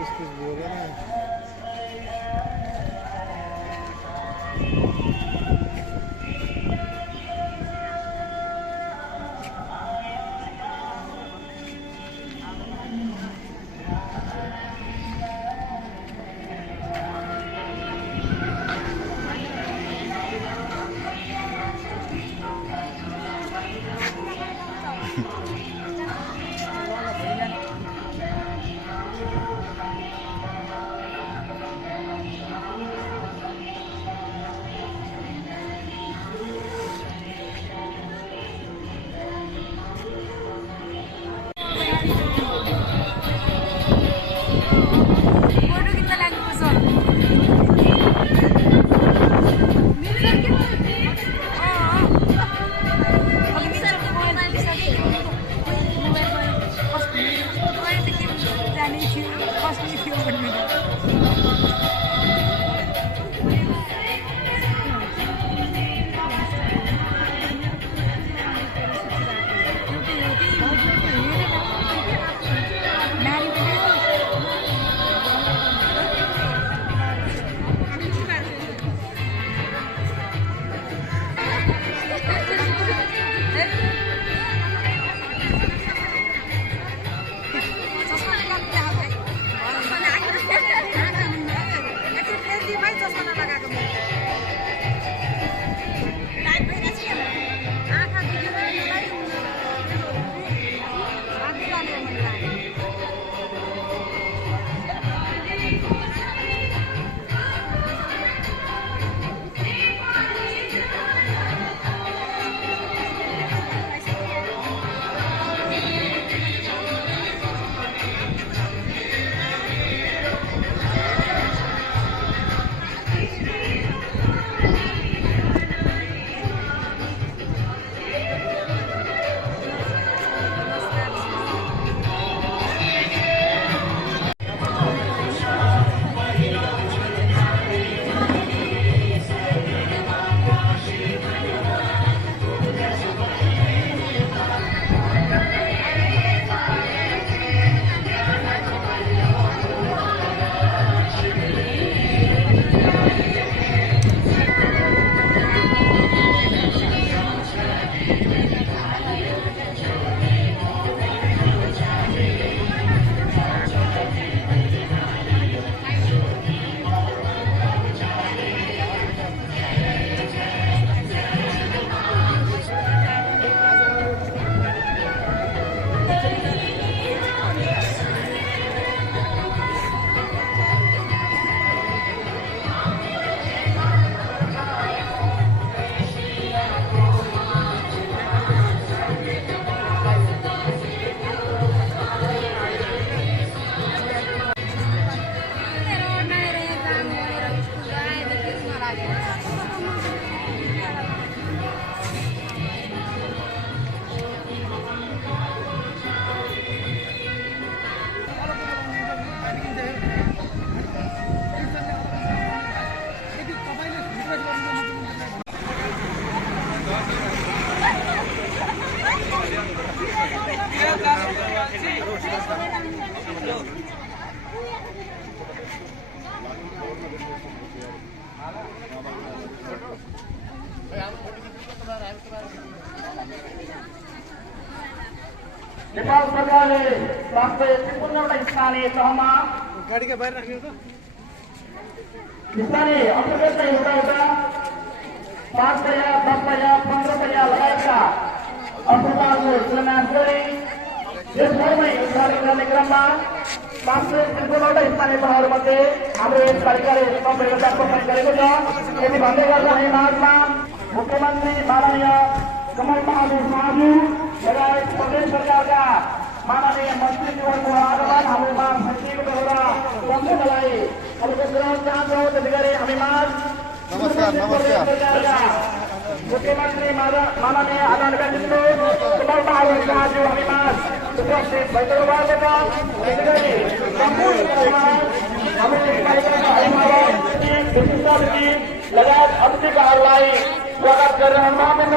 Biscuit बोलेन नेपाल सरकारले प्राप्त 53वटा स्थानीय तहमा गाडीका बाहिर राख्ने त स्थानीय अन्तर्गत एउटा 5 पैसा 10 पैसा 15 पैसा लगायतका अस्पतालको शिलान्यास गरी देशभरमै उद्घाटन गर्ने क्रममा 553वटा स्थानीय तहहरूमध्ये हाम्रो यस पालिकाले कम्प्युटर प्रदान गरेको छ। यति भन्दै गर्दा हामी माझमा मुख्यमन्त्री माननीय कमल बहादुर साहु लगायत प्रदेश सरकारका माननीय मन्त्रीज्यूहरूको आगमन हाम्रो माझ सचिवको एउटा सम्पूर्णलाई अनुरोध गर्न चाहन्छौँ। त्यसै गरी हामी माझ मुख्यमन्त्री माननीय आदरणीय कमल बहादुर साहु हामी माझ उपस्थित भइसक्नु भएको छ। त्यसै गरी सम्पूर्ण लगायत अतिथिहरूलाई स्वागत गरिरहनु भएको छ।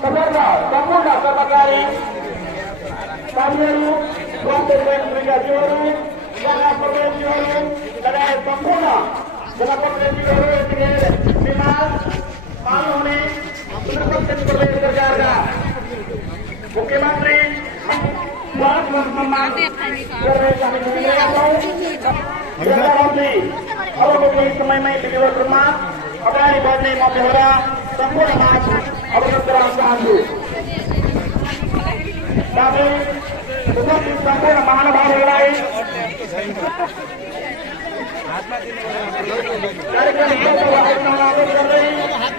तसर्थ सम्पूर्ण कर्मचारी साथीहरू स्वास्थ्य विभागका ज्यूहरू यहाँका प्रवेशज्यू लगायत सम्पूर्ण जनप्रतिनिधिहरू यतिखेर विमान पाल्नुहुने सुदूरपश्चिम प्रदेश सरकारका मुख्यमन्त्री अबको केही समयमै विधिवत रूपमा अगाडि बढ्ने म बेहोरा सम्पूर्ण माझ अवगत गराउन चाहन्छु। साथै उपस्थित सम्पूर्ण महानुभावहरूलाई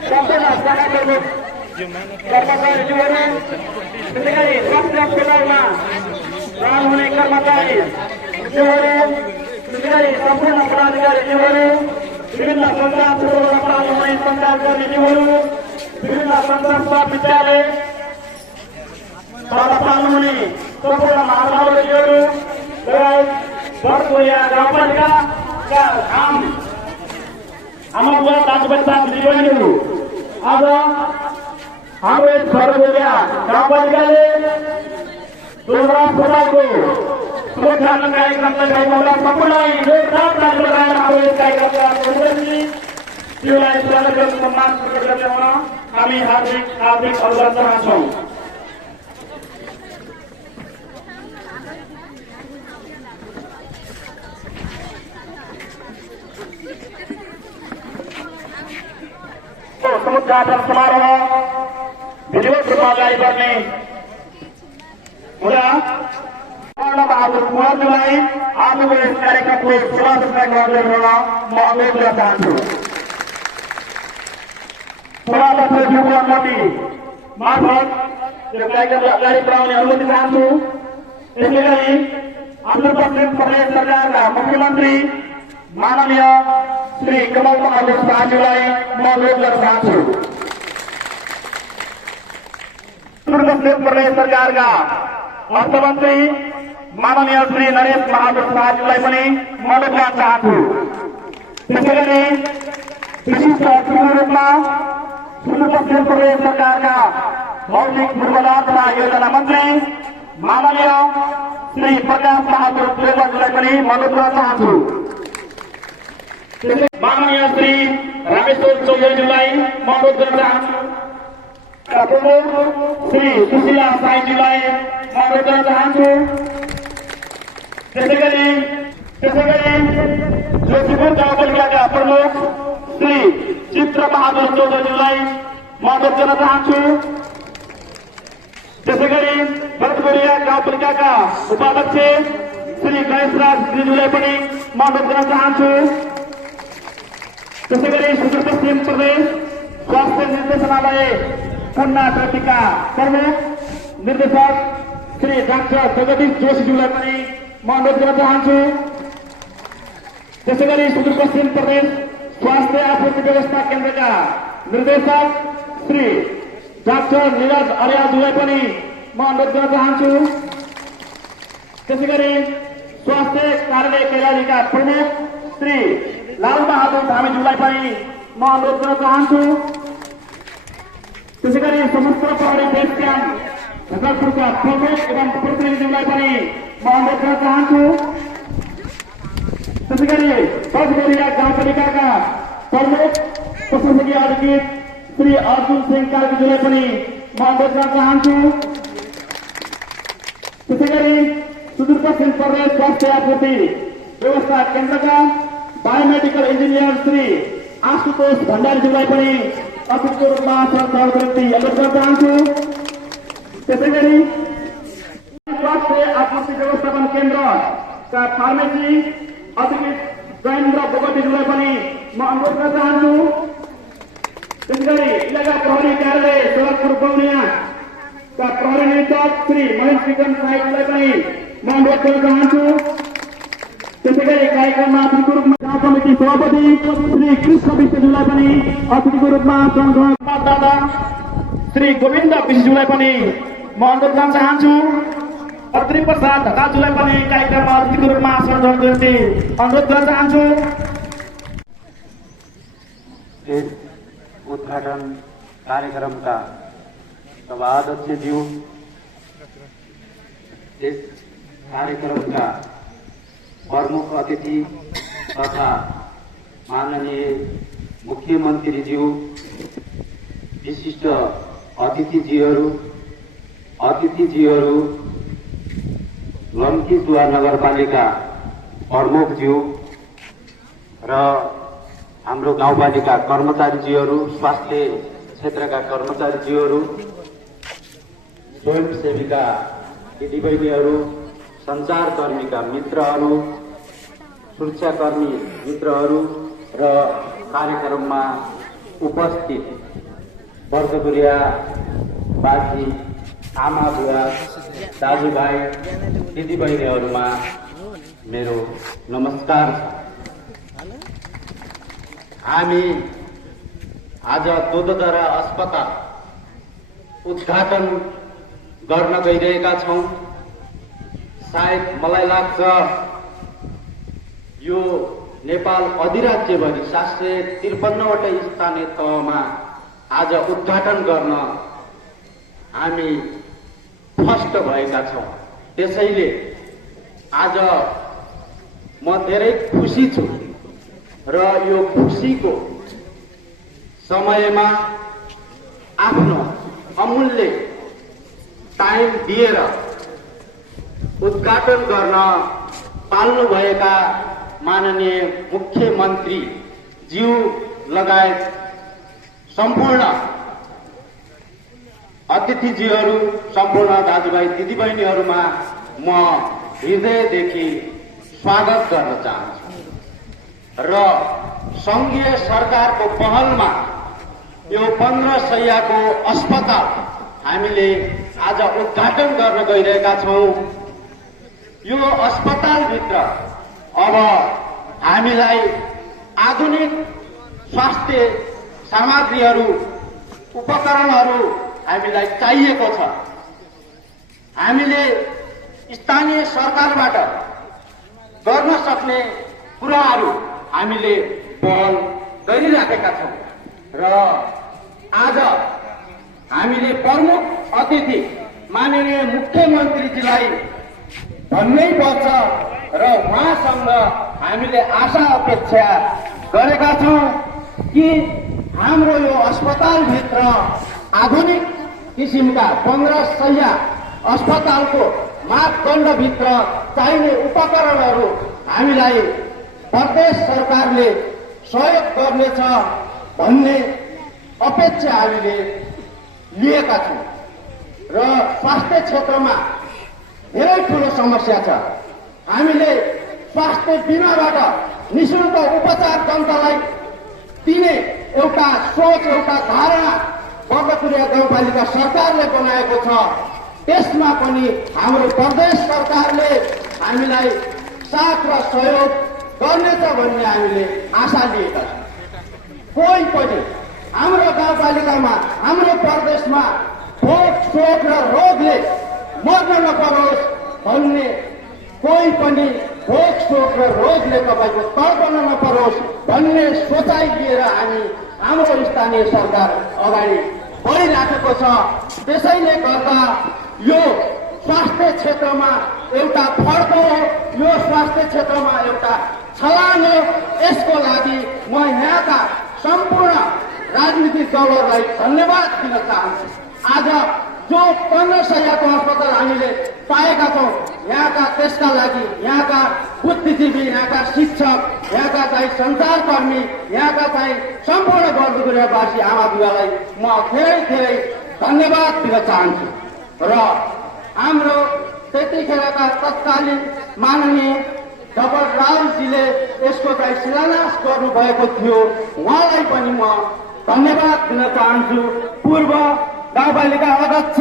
सम्पूर्ण शाखाप्रमुख कर्मचारीज्यूहरू त्यसै गरी स्वास्थ्य क्षेत्रमा काम हुने कर्मचारीज्यूहरू त्यसै गरी सम्पूर्ण पदाधिकारीज्यूहरू विभिन्न सञ्चालनहरूबाट प्राप्त हुने सञ्चालकर्मीज्यूहरू विभिन्न संस्था विद्यालय पाल्नुहुने सम्पूर्ण महानुभावहरू लगायत बर्दोया गाउँपालिकाका आमा बुवा दाजुभाइ दिदीबहिनीहरू आज हाम्रो यस बर्दोया गाउँपालिकाले दोहोरा अस्पतालको शुभोद्घाटन कार्यक्रमलाई गराउन सम्पूर्णलाई जोरदार ताली लगाएर हाम्रो यस कार्यक्रमलाई स्वागत गर्न सम्मान प्रकट गर्न हामी हार्दिक अनुरोध चाहन्छौँ। समुद्घाटन समारोह विधिवत रूपमा अगाडि बढ्ने हुँदा बहादुर कुँवरज्यूलाई आजको यस कार्यक्रमको सभासदता ग्रहण गर्न म अनुरोध गर्न चाहन्छु। सभासदज्यूको अनुमति मार्फत यो कार्यक्रमलाई अगाडि बढाउने अनुमति चाहन्छु। त्यसै गरी आन्ध्र प्रदेश सरकारका मुख्यमन्त्री माननीय श्री कमल बहादुर शाहज्यूलाई म अनुरोध गर्न चाहन्छु। आन्ध्र प्रदेश सरकारका अर्थमन्त्री माननीय श्री नरेश बहादुर शाहज्यूलाई पनि म अनुरोध गर्न चाहन्छु। त्यसै गरी विशिष्ट अतिथिको रूपमा सुदूरपश्चिम प्रदेश सरकारका भौतिक पूर्वाधार तथा योजना मन्त्री माननीय श्री प्रकाश बहादुर देवज्यूलाई पनि म अनुरोध गर्न चाहन्छु। माननीय श्री रामेश्वर चौधरीज्यूलाई म अनुरोध गर्न चाहन्छु। प्रमुख श्री सुशीला साईज्यूलाई म अनुरोध गर्न चाहन्छु। त्यसै गरी जोशीपुर गाउँपालिकाका प्रमुख श्री चित्र बहादुर चौधरीज्यूलाई म अनुरोध गर्न चाहन्छु। त्यसै गरी बर्दोया गाउँपालिकाका उपाध्यक्ष श्री गणेशराज गिरीज्यूलाई पनि म अनुरोध गर्न चाहन्छु। त्यसै गरी सुदूरपश्चिम प्रदेश स्वास्थ्य निर्देशनालय पुन्ना ट्रफिकका प्रमुख निर्देशक श्री डाक्टर जगदीश जोशीज्यूलाई पनि म अनुरोध गर्न चाहन्छु। त्यसै गरी सुदूरपश्चिम प्रदेश स्वास्थ्य आपूर्ति व्यवस्था केन्द्रका निर्देशक श्री डाक्टर निरज अर्यालज्यूलाई पनि म अनुरोध गर्न चाहन्छु। त्यसै गरी स्वास्थ्य कार्यालय कैलालीका प्रमुख श्री लाल बहादुर धामीज्यूलाई पनि म अनुरोध गर्न चाहन्छु। त्यसै गरी सशस्त्र प्रहरी बेस क्याम्प भगलपुरका प्रमुख एवं प्रतिनिधिज्यूलाई पनि म अनुरोध गर्न चाहन्छु। त्यसै गरी बर्दोया गाउँपालिकाका प्रमुख प्रशासकीय अधिकृत श्री अर्जुन सिंह कार्कीज्यूलाई पनि म अनुरोध गर्न चाहन्छु। त्यसै गरी सुदूरपश्चिम प्रदेश स्वास्थ्य आपूर्ति व्यवस्था केन्द्रका बायोमेडिकल इन्जिनियर श्री आशुतोष भण्डारीज्यूलाई पनि अतिथिको रूपमा सहभागी अनुरोध गर्न चाहन्छु। त्यसै गरी स्वास्थ्य आपूर्ति व्यवस्थापन केन्द्रका फार्मेसी अधिकृत जयेन्द्र बोगटीज्यूलाई पनि म अनुरोध गर्न चाहन्छु। त्यसै गरी इलाका प्रहरी कार्यालय सोलपुर बौनियाका प्रहरी निरीक्षक श्री महेश विक्रम साईज्यूलाई पनि म अनुरोध गर्न चाहन्छु। त्यसै गरी कार्यक्रममा अतिथिको रूपमा गाउँ कमिटी सभापति श्री कृष्ण विष्टज्यूलाई पनि अतिथिको रूपमा संघदाता श्री गोविन्द विष्टज्यूलाई पनि म अनुरोध गर्न चाहन्छु। अत्रि प्रसाद ढकालज्यूलाई पनि कार्यक्रममा अतिथिको रूपमा अनुरोध गर्न चाहन्छु। उद्घाटन कार्यक्रमका सभाध्यक्षज्यू, यस कार्यक्रमका प्रमुख अतिथि तथा माननीय मुख्यमन्त्रीज्यू, विशिष्ट अतिथिज्यूहरू, लम्कीजुवा नगरपालिका प्रमुखज्यू र हाम्रो गाउँपालिका कर्मचारीज्यूहरू, स्वास्थ्य क्षेत्रका कर्मचारीज्यूहरू, स्वयंसेविका दिदीबहिनीहरू, सञ्चारकर्मीका मित्रहरू, सुरक्षाकर्मी मित्रहरू र कार्यक्रममा उपस्थित वर्गगुरिया बाजी, आमा बुवा, दाजुभाइ, दिदीबहिनीहरूमा मेरो नमस्कार छ। हामी आज दोदोदरा अस्पताल उद्घाटन गर्न गइरहेका छौं। सायद मलाई लाग्छ यो नेपाल अधिराज्यभरि 753वटा स्थानीय तहमा आज उद्घाटन गर्न हामी फर्स्ट भएका छौं। त्यसैले आज म धेरै खुसी छु र यो खुसीको समयमा आफ्नो अमूल्य टाइम दिएर उद्घाटन गर्न पाल्नुभएका माननीय मुख्यमन्त्री ज्यू लगायत सम्पूर्ण अतिथिज्यूहरू, सम्पूर्ण दाजुभाइ दिदीबहिनीहरूमा म हृदयदेखि स्वागत गर्न चाहन्छु र संघीय सरकारको पहलमा यो 15 शय्याको अस्पताल हामीले आज उद्घाटन गर्न गइरहेका छौं। यो अस्पतालभित्र अब हामीलाई आधुनिक स्वास्थ्य सामग्रीहरू, उपकरणहरू हामीलाई चाहिएको छ। हामीले स्थानीय सरकारबाट गर्न सक्ने कुराहरू हामीले पहल गरिराखेका छौं र आज हामीले प्रमुख अतिथि माननीय मुख्यमन्त्रीजीलाई भन्नै पर्छ र उहाँसँग हामीले आशा अपेक्षा गरेका छौं कि हाम्रो यो अस्पतालभित्र आधुनिक किसिमका 15 शय्या अस्पतालको मापदण्डभित्र चाहिने उपकरणहरू हामीलाई प्रदेश सरकारले सहयोग गर्नेछ भन्ने अपेक्षा हामीले लिएका छौं र स्वास्थ्य क्षेत्रमा धेरै ठूलो समस्या छ। हामीले स्वास्थ्य बीमाबाट निशुल्क उपचार जनतालाई दिने एउटा सोच, एउटा धारणा बर्दकुरिया गाउँपालिका सरकारले बनाएको छ। त्यसमा पनि हाम्रो प्रदेश सरकारले हामीलाई साथ र सहयोग गर्नेछ भन्ने हामीले आशा लिएका छौं। कोही पनि हाम्रो गाउँपालिकामा, हाम्रो प्रदेशमा भोक, शोक र रोगले मर्न नपरोस् भन्ने, कोही पनि भोक, शोक र रोगले तपाईको तडपन नपरोस् भन्ने सोचाइ लिएर हामी हाम्रो स्थानीय सरकार अगाडि बढिराखेको छ। त्यसैले गर्दा यो स्वास्थ्य क्षेत्रमा एउटा फड्को हो, यो स्वास्थ्य क्षेत्रमा एउटा छलाङ हो। यसको लागि म यहाँका सम्पूर्ण राजनीतिक दलहरूलाई धन्यवाद दिन चाहन्छु। आज जो 15 शय्याको अस्पताल हामीले पाएका छौं, यहाँका त्यसका लागि यहाँका बुद्धिजीवी, यहाँका शिक्षक, यहाँका चाहिँ सञ्चारकर्मी, यहाँका चाहिँ सम्पूर्ण बर्दकुरियावासी आमा बुवालाई म धेरै धेरै धन्यवाद दिन चाहन्छु र हाम्रो त्यतिखेरका तत्कालीन माननीय डक्टर रावलजीले यसको चाहिँ शिलान्यास गर्नुभएको थियो, उहाँलाई पनि म धन्यवाद दिन चाहन्छु। पूर्व गाउँपालिका अध्यक्ष,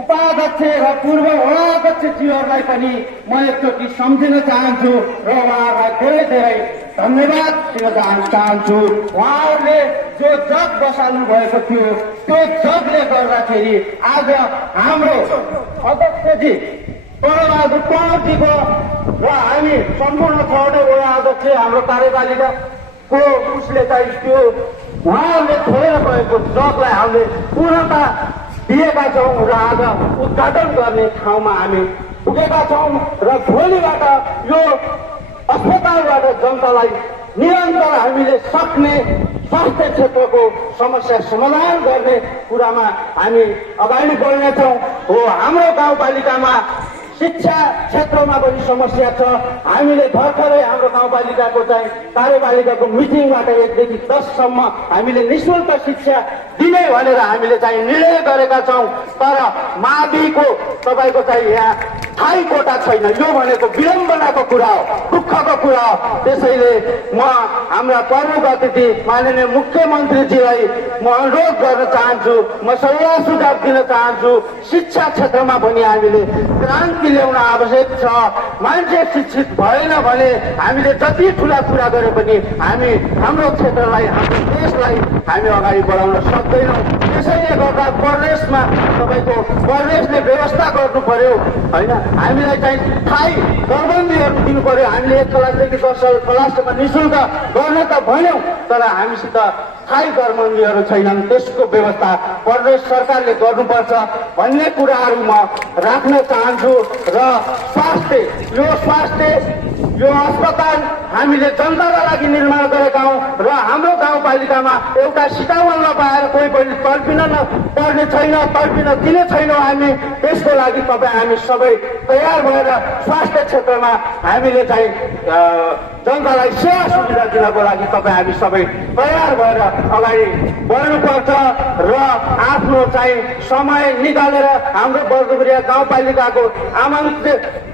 उपाध्यक्ष र पूर्व वडा अध्यक्षज्यूहरूलाई पनि म एकचोटि सम्झिन चाहन्छु र उहाँहरूलाई धेरै धेरै धन्यवाद दिन चाहन्छु। उहाँहरूले जो जग बसाल्नु भएको थियो, त्यो जगले गर्दाखेरि आज हाम्रो अध्यक्षजी प्रणबहादुर पौडेलजीको र हामी सम्पूर्ण 6वटा वडा अध्यक्ष, हाम्रो कार्यपालिकाको उसले चाहिँ त्यो उहाँहरूले छोडेर गएको जगलाई हामीले पूर्णता दिएका छौं र आज उद्घाटन गर्ने ठाउँमा हामी पुगेका छौं र भोलिबाट यो जनतालाई निरन्तर हामीले सक्ने स्वास्थ्य क्षेत्रको समस्या समाधान गर्ने कुरामा हामी अगाडि बढ्नेछौँ। हो, हाम्रो गाउँपालिकामा शिक्षा क्षेत्रमा पनि समस्या छ। हामीले भर्खरै हाम्रो गाउँपालिकाको चाहिँ कार्यपालिकाको मिटिङबाट 1 देखि 10 सम्म हामीले निःशुल्क शिक्षा दिने भनेर हामीले चाहिँ निर्णय गरेका छौँ। तर माविको तपाईँको चाहिँ यहाँ स्थायी कोटा छैन। यो भनेको विडम्बनाको कुरा हो, दुःखको कुरा हो। त्यसैले म हाम्रा प्रमुख अतिथि माननीय मुख्यमन्त्रीजीलाई म अनुरोध गर्न चाहन्छु, म सल्लाह सुझाव दिन चाहन्छु। शिक्षा क्षेत्रमा पनि हामीले क्रान्ति ल्याउन आवश्यक छ। मान्छे शिक्षित भएन भने हामीले जति ठुला कुरा गरे पनि हामी हाम्रो क्षेत्रलाई, हाम्रो देशलाई हामी अगाडि बढाउन सक्दैनौँ। त्यसैले गर्दा प्रदेशमा तपाईँको प्रदेशले व्यवस्था गर्नु पर्यो होइन। हामीलाई चाहिँ स्थायी दरबन्दीहरू दिनु पर्यो। हामीले 1 क्लासदेखि 10 क्लाससम्म निःशुल्क गर्न त भन्यौँ, तर हामीसित स्थायी दरबन्दीहरू छैनन्। त्यसको व्यवस्था प्रदेश सरकारले गर्नुपर्छ भन्ने कुराहरू म राख्न चाहन्छु। र स्वास्थ्य यो अस्पताल हामीले जनताका लागि निर्माण गरेका हौँ र हाम्रो गाउँपालिकामा एउटा सिटावल नपाएर कोही पनि तर्पिन पर्ने छैन, तर्पिन दिने छैनौँ हामी। त्यसको लागि हामी सबै तयार भएर स्वास्थ्य क्षेत्रमा हामीले चाहिँ जनतालाई सेवा सुविधा दिनको लागि हामी सबै तयार भएर अगाडि बढ्नुपर्छ र आफ्नो चाहिँ समय निकालेर हाम्रो बर्दुबरिया गाउँपालिकाको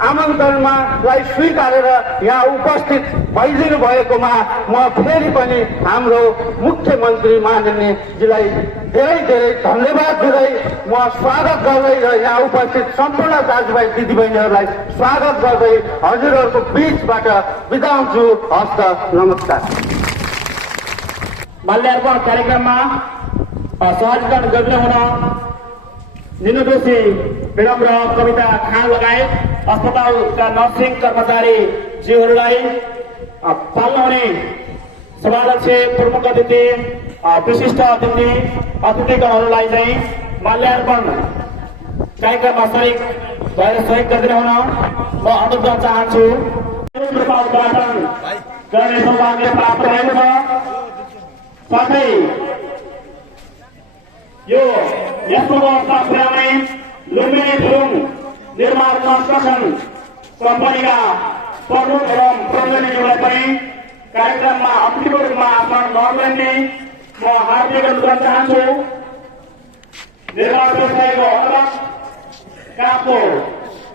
आमन्त्रणमालाई स्वीकारेर यहाँ उपस्थित भइदिनु भएकोमा म फेरि पनि हाम्रो मुख्यमन्त्री माननीयजीलाई धेरै धेरै धन्यवाद दिँदै म स्वागत गर्दै र यहाँ उपस्थित सम्पूर्ण दाजुभाइ दिदीबहिनीहरूलाई स्वागत गर्दै हजुरहरूको बीचबाट बिदा हुन्छु। हस्त, नमस्कार। माल्यार्पण कार्यक्रममा सहभागिता गर्ने हुन निनुदोषी बेगम र कविता खान लगायत अस्पतालका नर्सिङ कर्मचारीज्यूहरूलाई पाल्न हुने सभाध्यक्ष, प्रमुख अतिथि, विशिष्ट अतिथिगणहरूलाई चाहिँ माल्यार्पण कार्यक्रममा सहयोग भएर सहयोग गरिदिनु हुन म अनुरोध गर्न चाहन्छु। उद्घाटन गर्ने सौभाग्य प्राप्त भएको छ। साथै यो यस्तो व्यवस्था पुर्याउने लुम्बिनी फुलुङ निर्माण कन्स्ट्रक्सन कम्पनीका प्रमुख एवं प्रतिनिधिहरूलाई पनि कार्यक्रममा अतिथिको रूपमा आफ्नो नर्मली म हार्दिक अनुरोध गर्न चाहन्छु। निर्माण व्यवसायको अलग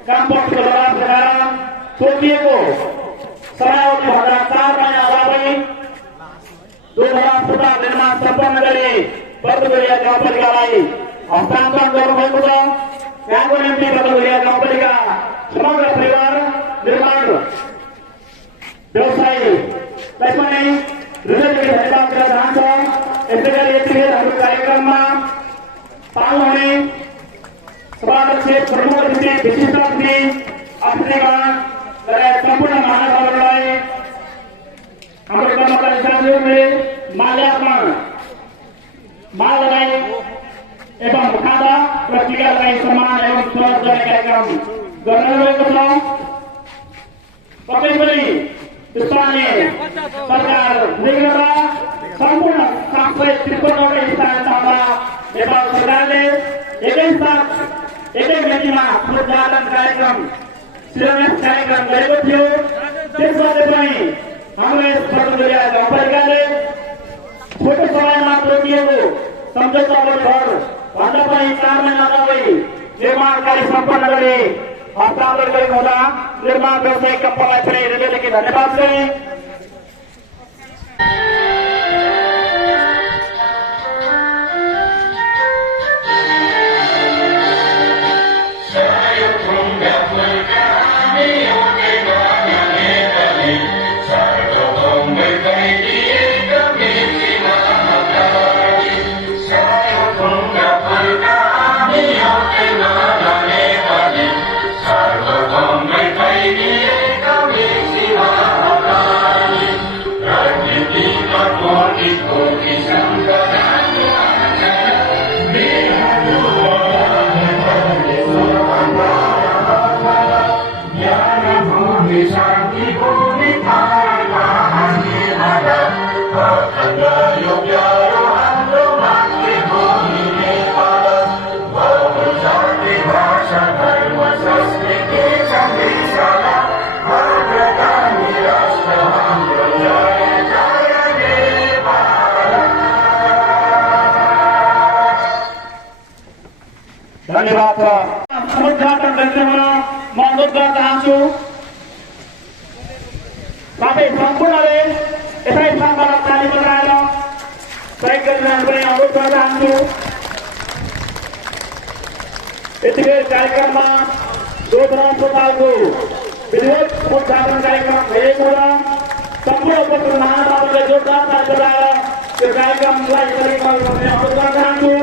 कामपक्षको दबाव देखाएर तोकिएको समयावधिभन्दा 4 महिना अगावै 2000 फुटा निर्माण सम्पन्न गरी बर्दुबरिया गाउँपालिकालाई हस्तान्तरण गर्नुभएको छ। यहाँको निम्ति बर्दुबरिया गाउँपालिका समग्र परिवार निर्माण व्यवसायलाई पनि हृदयदेखि धन्यवाद दिन चाहन्छ। यसै गरी यतिखेर हाम्रो कार्यक्रममा पाल्नु हुने सभाध्यक्ष, प्रमुख अतिथि, विशिष्ट अतिथि, अतिथिगण लगायत सम्पूर्ण महानुभावहरूलाई हाम्रो कर्मचारी साथीहरूले माल लगाई एवं खादा र टीका लगाई सम्मान एवं स्वागत गर्ने कार्यक्रम गर्न गएको छ। पक्कै पनि स्थानीय सरकार निगममा सम्पूर्ण 753 स्थानीय तहमा नेपाल सरकारले एकैसाथ एकै मितिमा उद्घाटन कार्यक्रम, शिलान्यास कार्यक्रम गरेको थियो। त्यसमध्ये पनि हाम्रो यस बर्दुबरिया गाउँपालिकाले छोटो समयमा तोकिएको सम्झौता घर भन्दा पनि 4 महिना अगावै निर्माण कार्य सम्पन्न गरी हस्तान्तरण गरेको हुँदा निर्माण व्यवसायिक कम्पनीलाई पनि हृदयदेखि धन्यवाद गरे। Shanti Bhumi Paya सम्पूर्णले यसै सङ्घलाई ताली बजाएर सहयोग गरिरहनु पनि अनुरोध गर्न चाहन्छु। यतिखेर कार्यक्रममा दोस्रो अस्पतालको विधिवत उद्घाटन कार्यक्रम भएको र सम्पूर्ण उपस्थित महानुभावहरूले जोरदार ताली बजाएर त्यो कार्यक्रमलाई अनुरोध गर्न चाहन्छु।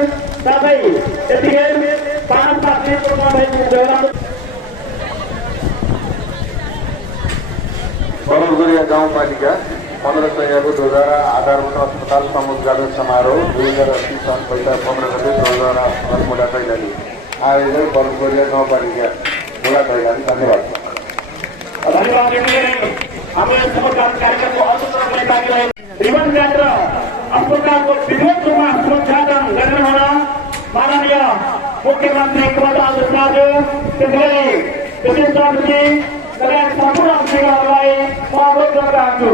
साथै यतिखेर 5 भएको बलौगुरिया गाउँपालिका 15 सयद्वारा आधारभूत अस्पताल समुद्घाटन समारोह 2080 साल पहिला 15 गते द्वारा मुला कैलाली आयोजक बलौगुरिया गाउँपालिका मुला कैलाली। धन्यवाद। हाम्रो समुद्घाटन कार्यक्रमको अन्तर्गत बाँकी रिबन काटेर अस्पतालको विधिवत रूपमा समुद्घाटन गर्नुहुन माननीय मुख्यमन्त्री प्रधान दाजु त्यसैगरी विशेष अतिथि लगायत सम्पूर्ण अतिथिहरूलाई म अनुरोध गर्न चाहन्छु।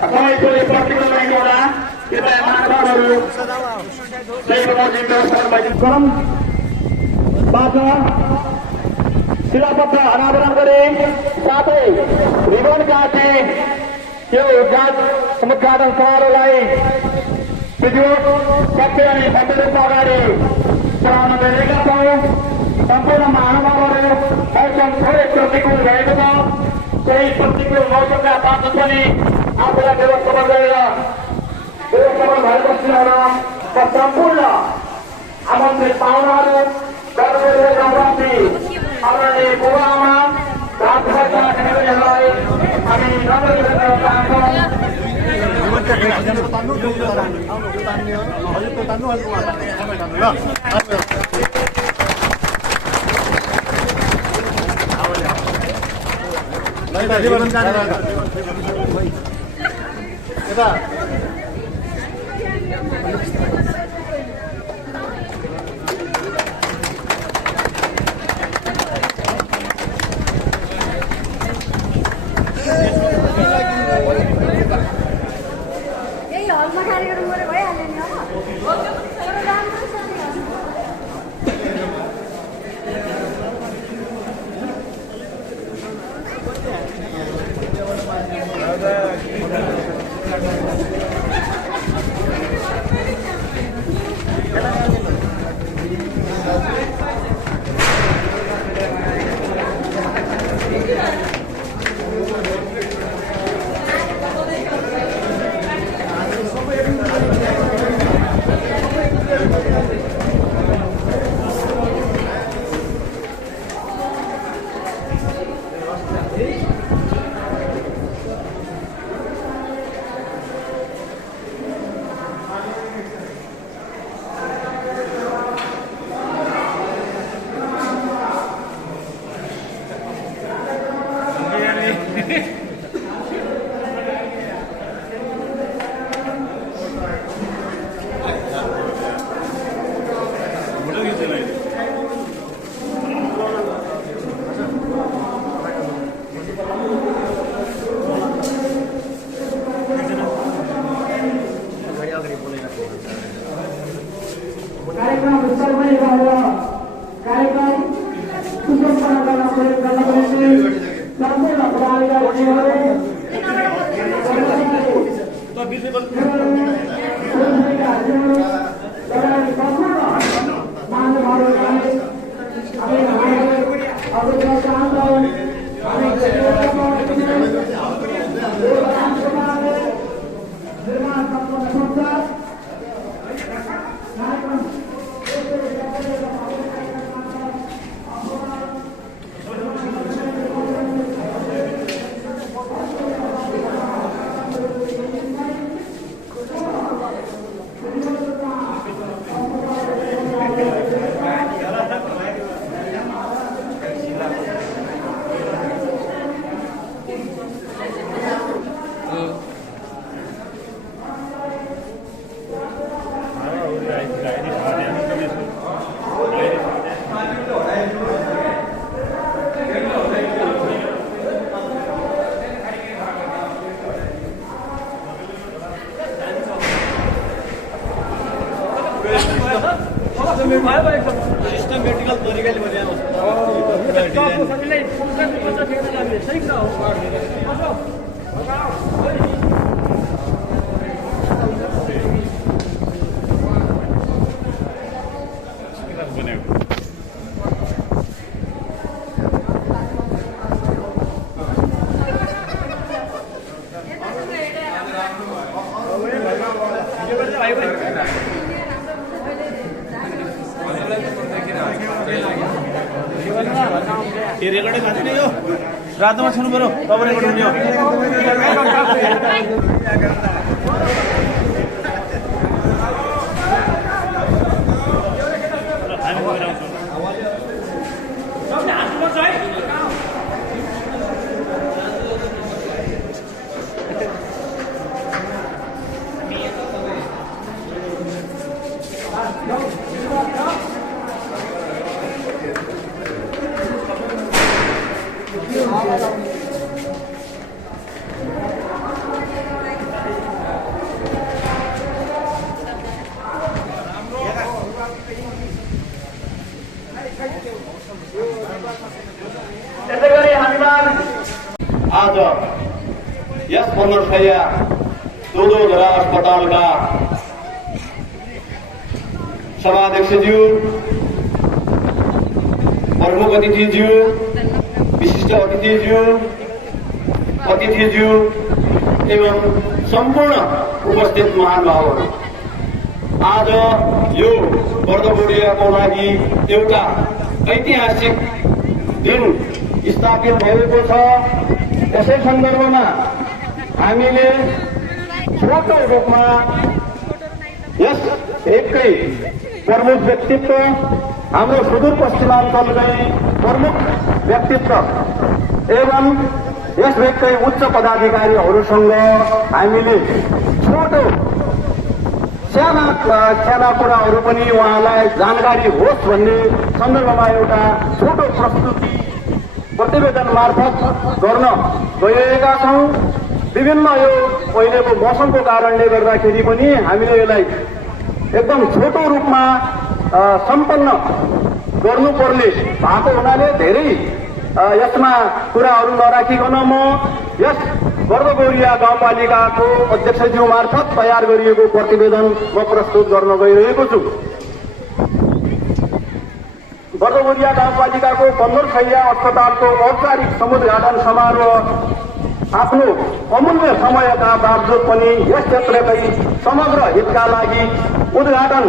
सबैले प्रतिक्रिया लाइनुहोला। कृपया महानुभावहरू क्रमबाट शिलापत्र अनावरण गरे साथै रिबन काटे यो समुद्घाटन समारोहलाई विधिवत सत्य अनि भव्य रूपमा अगाडि चलाउन गइरहेका छौँ। सम्पूर्ण महानुभावहरू मौसम थोरै प्रतिकूल भएको छ। केही प्रतिकूल मौसमका बावजुद पनि आफूलाई व्यवस्थापन गरेर व्यवस्थापन भएपछि र सम्पूर्ण आमन्त्रित पाहुनाहरू गर्नुभएको गाउँवासी आदरणीय बुबाआमा राजभाषालाई हामी नम्र गर्न चाहन्छौँ। सिस्टमेटिकल तरिकाले बनाएको रेकर्डै खाँदैन यो रातोमा छुनु पर्यो तब रेकर्ड हुने हो आज यस 15 सय दोदोधरा अस्पतालका सभाध्यक्षज्यू, प्रमुख अतिथिज्यू, विशिष्ट अतिथिज्यू एवं सम्पूर्ण उपस्थित महानुभावहरू, आज यो वर्धबोडियाको लागि एउटा ऐतिहासिक दिन स्थापित भएको छ। यसै सन्दर्भमा हामीले छोटो रूपमा यस भेगकै प्रमुख व्यक्तित्व, हाम्रो सुदूरपश्चिमाञ्चलकै प्रमुख व्यक्तित्व एवं यस भेगकै उच्च पदाधिकारीहरूसँग हामीले छोटो साना कुराहरू पनि उहाँलाई जानकारी होस् भन्ने सन्दर्भमा एउटा छोटो प्रस्तुति प्रतिवेदन मार्फत गर्न गइरहेका छौँ। विभिन्न यो अहिलेको मौसमको कारणले गर्दाखेरि पनि हामीले यसलाई एकदम छोटो रूपमा सम्पन्न गर्नुपर्ने भएको हुनाले धेरै यसमा कुराहरू नराखिकन म यस वर्धबोडिया गाउँपालिकाको अध्यक्षज्यू मार्फत तयार गरिएको प्रतिवेदन म प्रस्तुत गर्न गइरहेको छु। वर्धबोडिया गाउँपालिकाको 15 शैय्या अस्पतालको औपचारिक समुद्घाटन समारोह आफ्नो अमूल्य समयका बावजुद पनि यस क्षेत्रकै समग्र हितका लागि उद्घाटन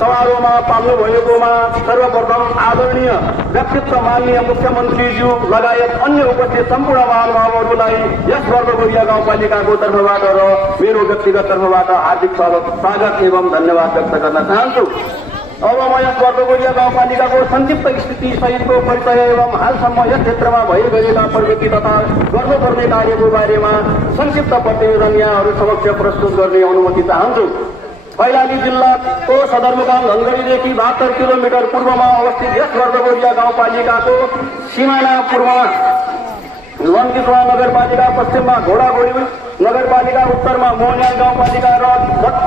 समारोहमा पाल्नु भएकोमा सर्वप्रथम आदरणीय व्यक्तित्व माननीय मुख्यमन्त्रीज्यू लगायत अन्य उपस्थित सम्पूर्ण महानुभावहरूलाई यस वर्धबोडिया गाउँपालिकाको तर्फबाट र मेरो व्यक्तिगत तर्फबाट हार्दिक स्वागत एवं धन्यवाद व्यक्त गर्न चाहन्छु। अब म यस वर्धबोडिया गाउँपालिकाको संक्षिप्त स्थिति सहितको परिचय एवं हालसम्म यस क्षेत्रमा भइरहेका प्रगति तथा गर्नुपर्ने कार्यको बारेमा संक्षिप्त प्रतिवेदन यहाँहरू समक्ष प्रस्तुत गर्ने अनुमति चाहन्छु। कैलाली जिल्लाको सदरमुकाम धनगढीदेखि 72 किलोमिटर पूर्वमा अवस्थित यस वर्धबोडिया गाउँपालिकाको सिमाना पूर्वमा लङ्किसुवा नगरपालिका, पश्चिममा घोडागोडी नगरपालिका, उत्तरमा मोहनियाल गाउँपालिका र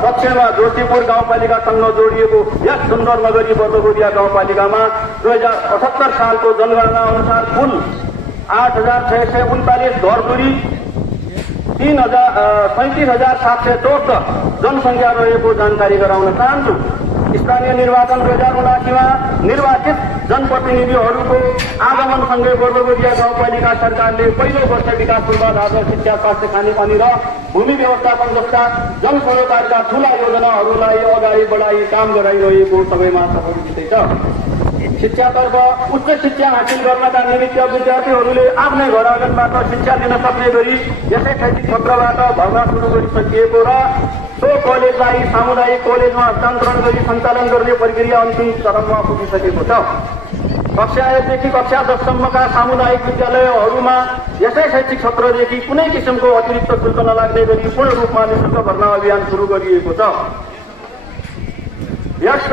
दक्षिणमा जोशीपुर गाउँपालिकासँग जोडिएको यस सुन्दर नगरी वर्धबोडिया गाउँपालिकामा 2078 सालको जनगणना अनुसार कुल 8,639 घरधुरी 37,714 जनसङ्ख्या रहेको जानकारी गराउन चाहन्छु। स्थानीय निर्वाचन 2079मा निर्वाचित जनप्रतिनिधिहरूको आगमनसँगै वर्धबोडिया गाउँपालिका सरकारले पहिलो वर्ष विकास पूर्वाधार, शिक्षा, स्वास्थ्य, खानेपानी र भूमि व्यवस्थापन जस्ता जनसरोकारका ठूला योजनाहरूलाई अगाडि बढाई काम गराइरहेको सबैमा परिचितै छ। शिक्षातर्फ उच्च शिक्षा हासिल गर्नका निमित्त विद्यार्थीहरूले आफ्नै घर आँगनबाट शिक्षा लिन सक्ने गरी यसै शैक्षिक सत्रबाट भर्ना सुरु गरिसकिएको र सो कलेजलाई सामुदायिक कलेजमा हस्तान्तरण गरी सञ्चालन गर्ने प्रक्रिया अन्तिम चरणमा पुगिसकेको छ। कक्षा 1 देखि कक्षा 10 सम्मका सामुदायिक विद्यालयहरूमा यसै शैक्षिक सत्रदेखि कुनै किसिमको अतिरिक्त शुल्क नलाग्ने गरी पूर्ण रूपमा निःशुल्क भर्ना अभियान सुरु गरिएको छ। यस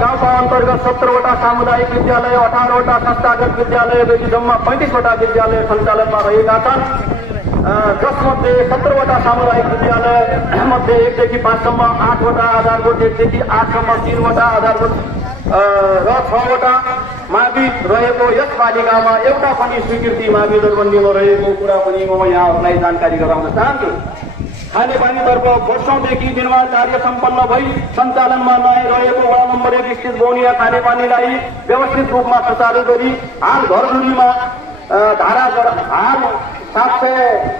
गाउँका अन्तर्गत 17वटा सामुदायिक विद्यालय, 18वटा संस्थागत विद्यालय गरी जम्मा 35वटा विद्यालय सञ्चालनमा रहेका छन्, जसमध्ये 17वटा सामुदायिक विद्यालय मध्ये 1 देखि 5 सम्म 8वटा आधारभूत, 1 देखि 8 सम्म 3वटा आधारभूत र 6वटा मावि रहेको यस पालिकामा एउटा पनि स्वीकृति मावि दरबन्दीमा रहेको कुरा पनि म यहाँहरूलाई जानकारी गराउन चाहन्छु। खानेपानीतर्फ वर्षौंदेखि निर्माण कार्य सम्पन्न भई सञ्चालनमा रहेको वडा नम्बर 1 स्थित बोनिया खानेपानीलाई व्यवस्थित रूपमा सुचारू गरी हाल घरधुरीमा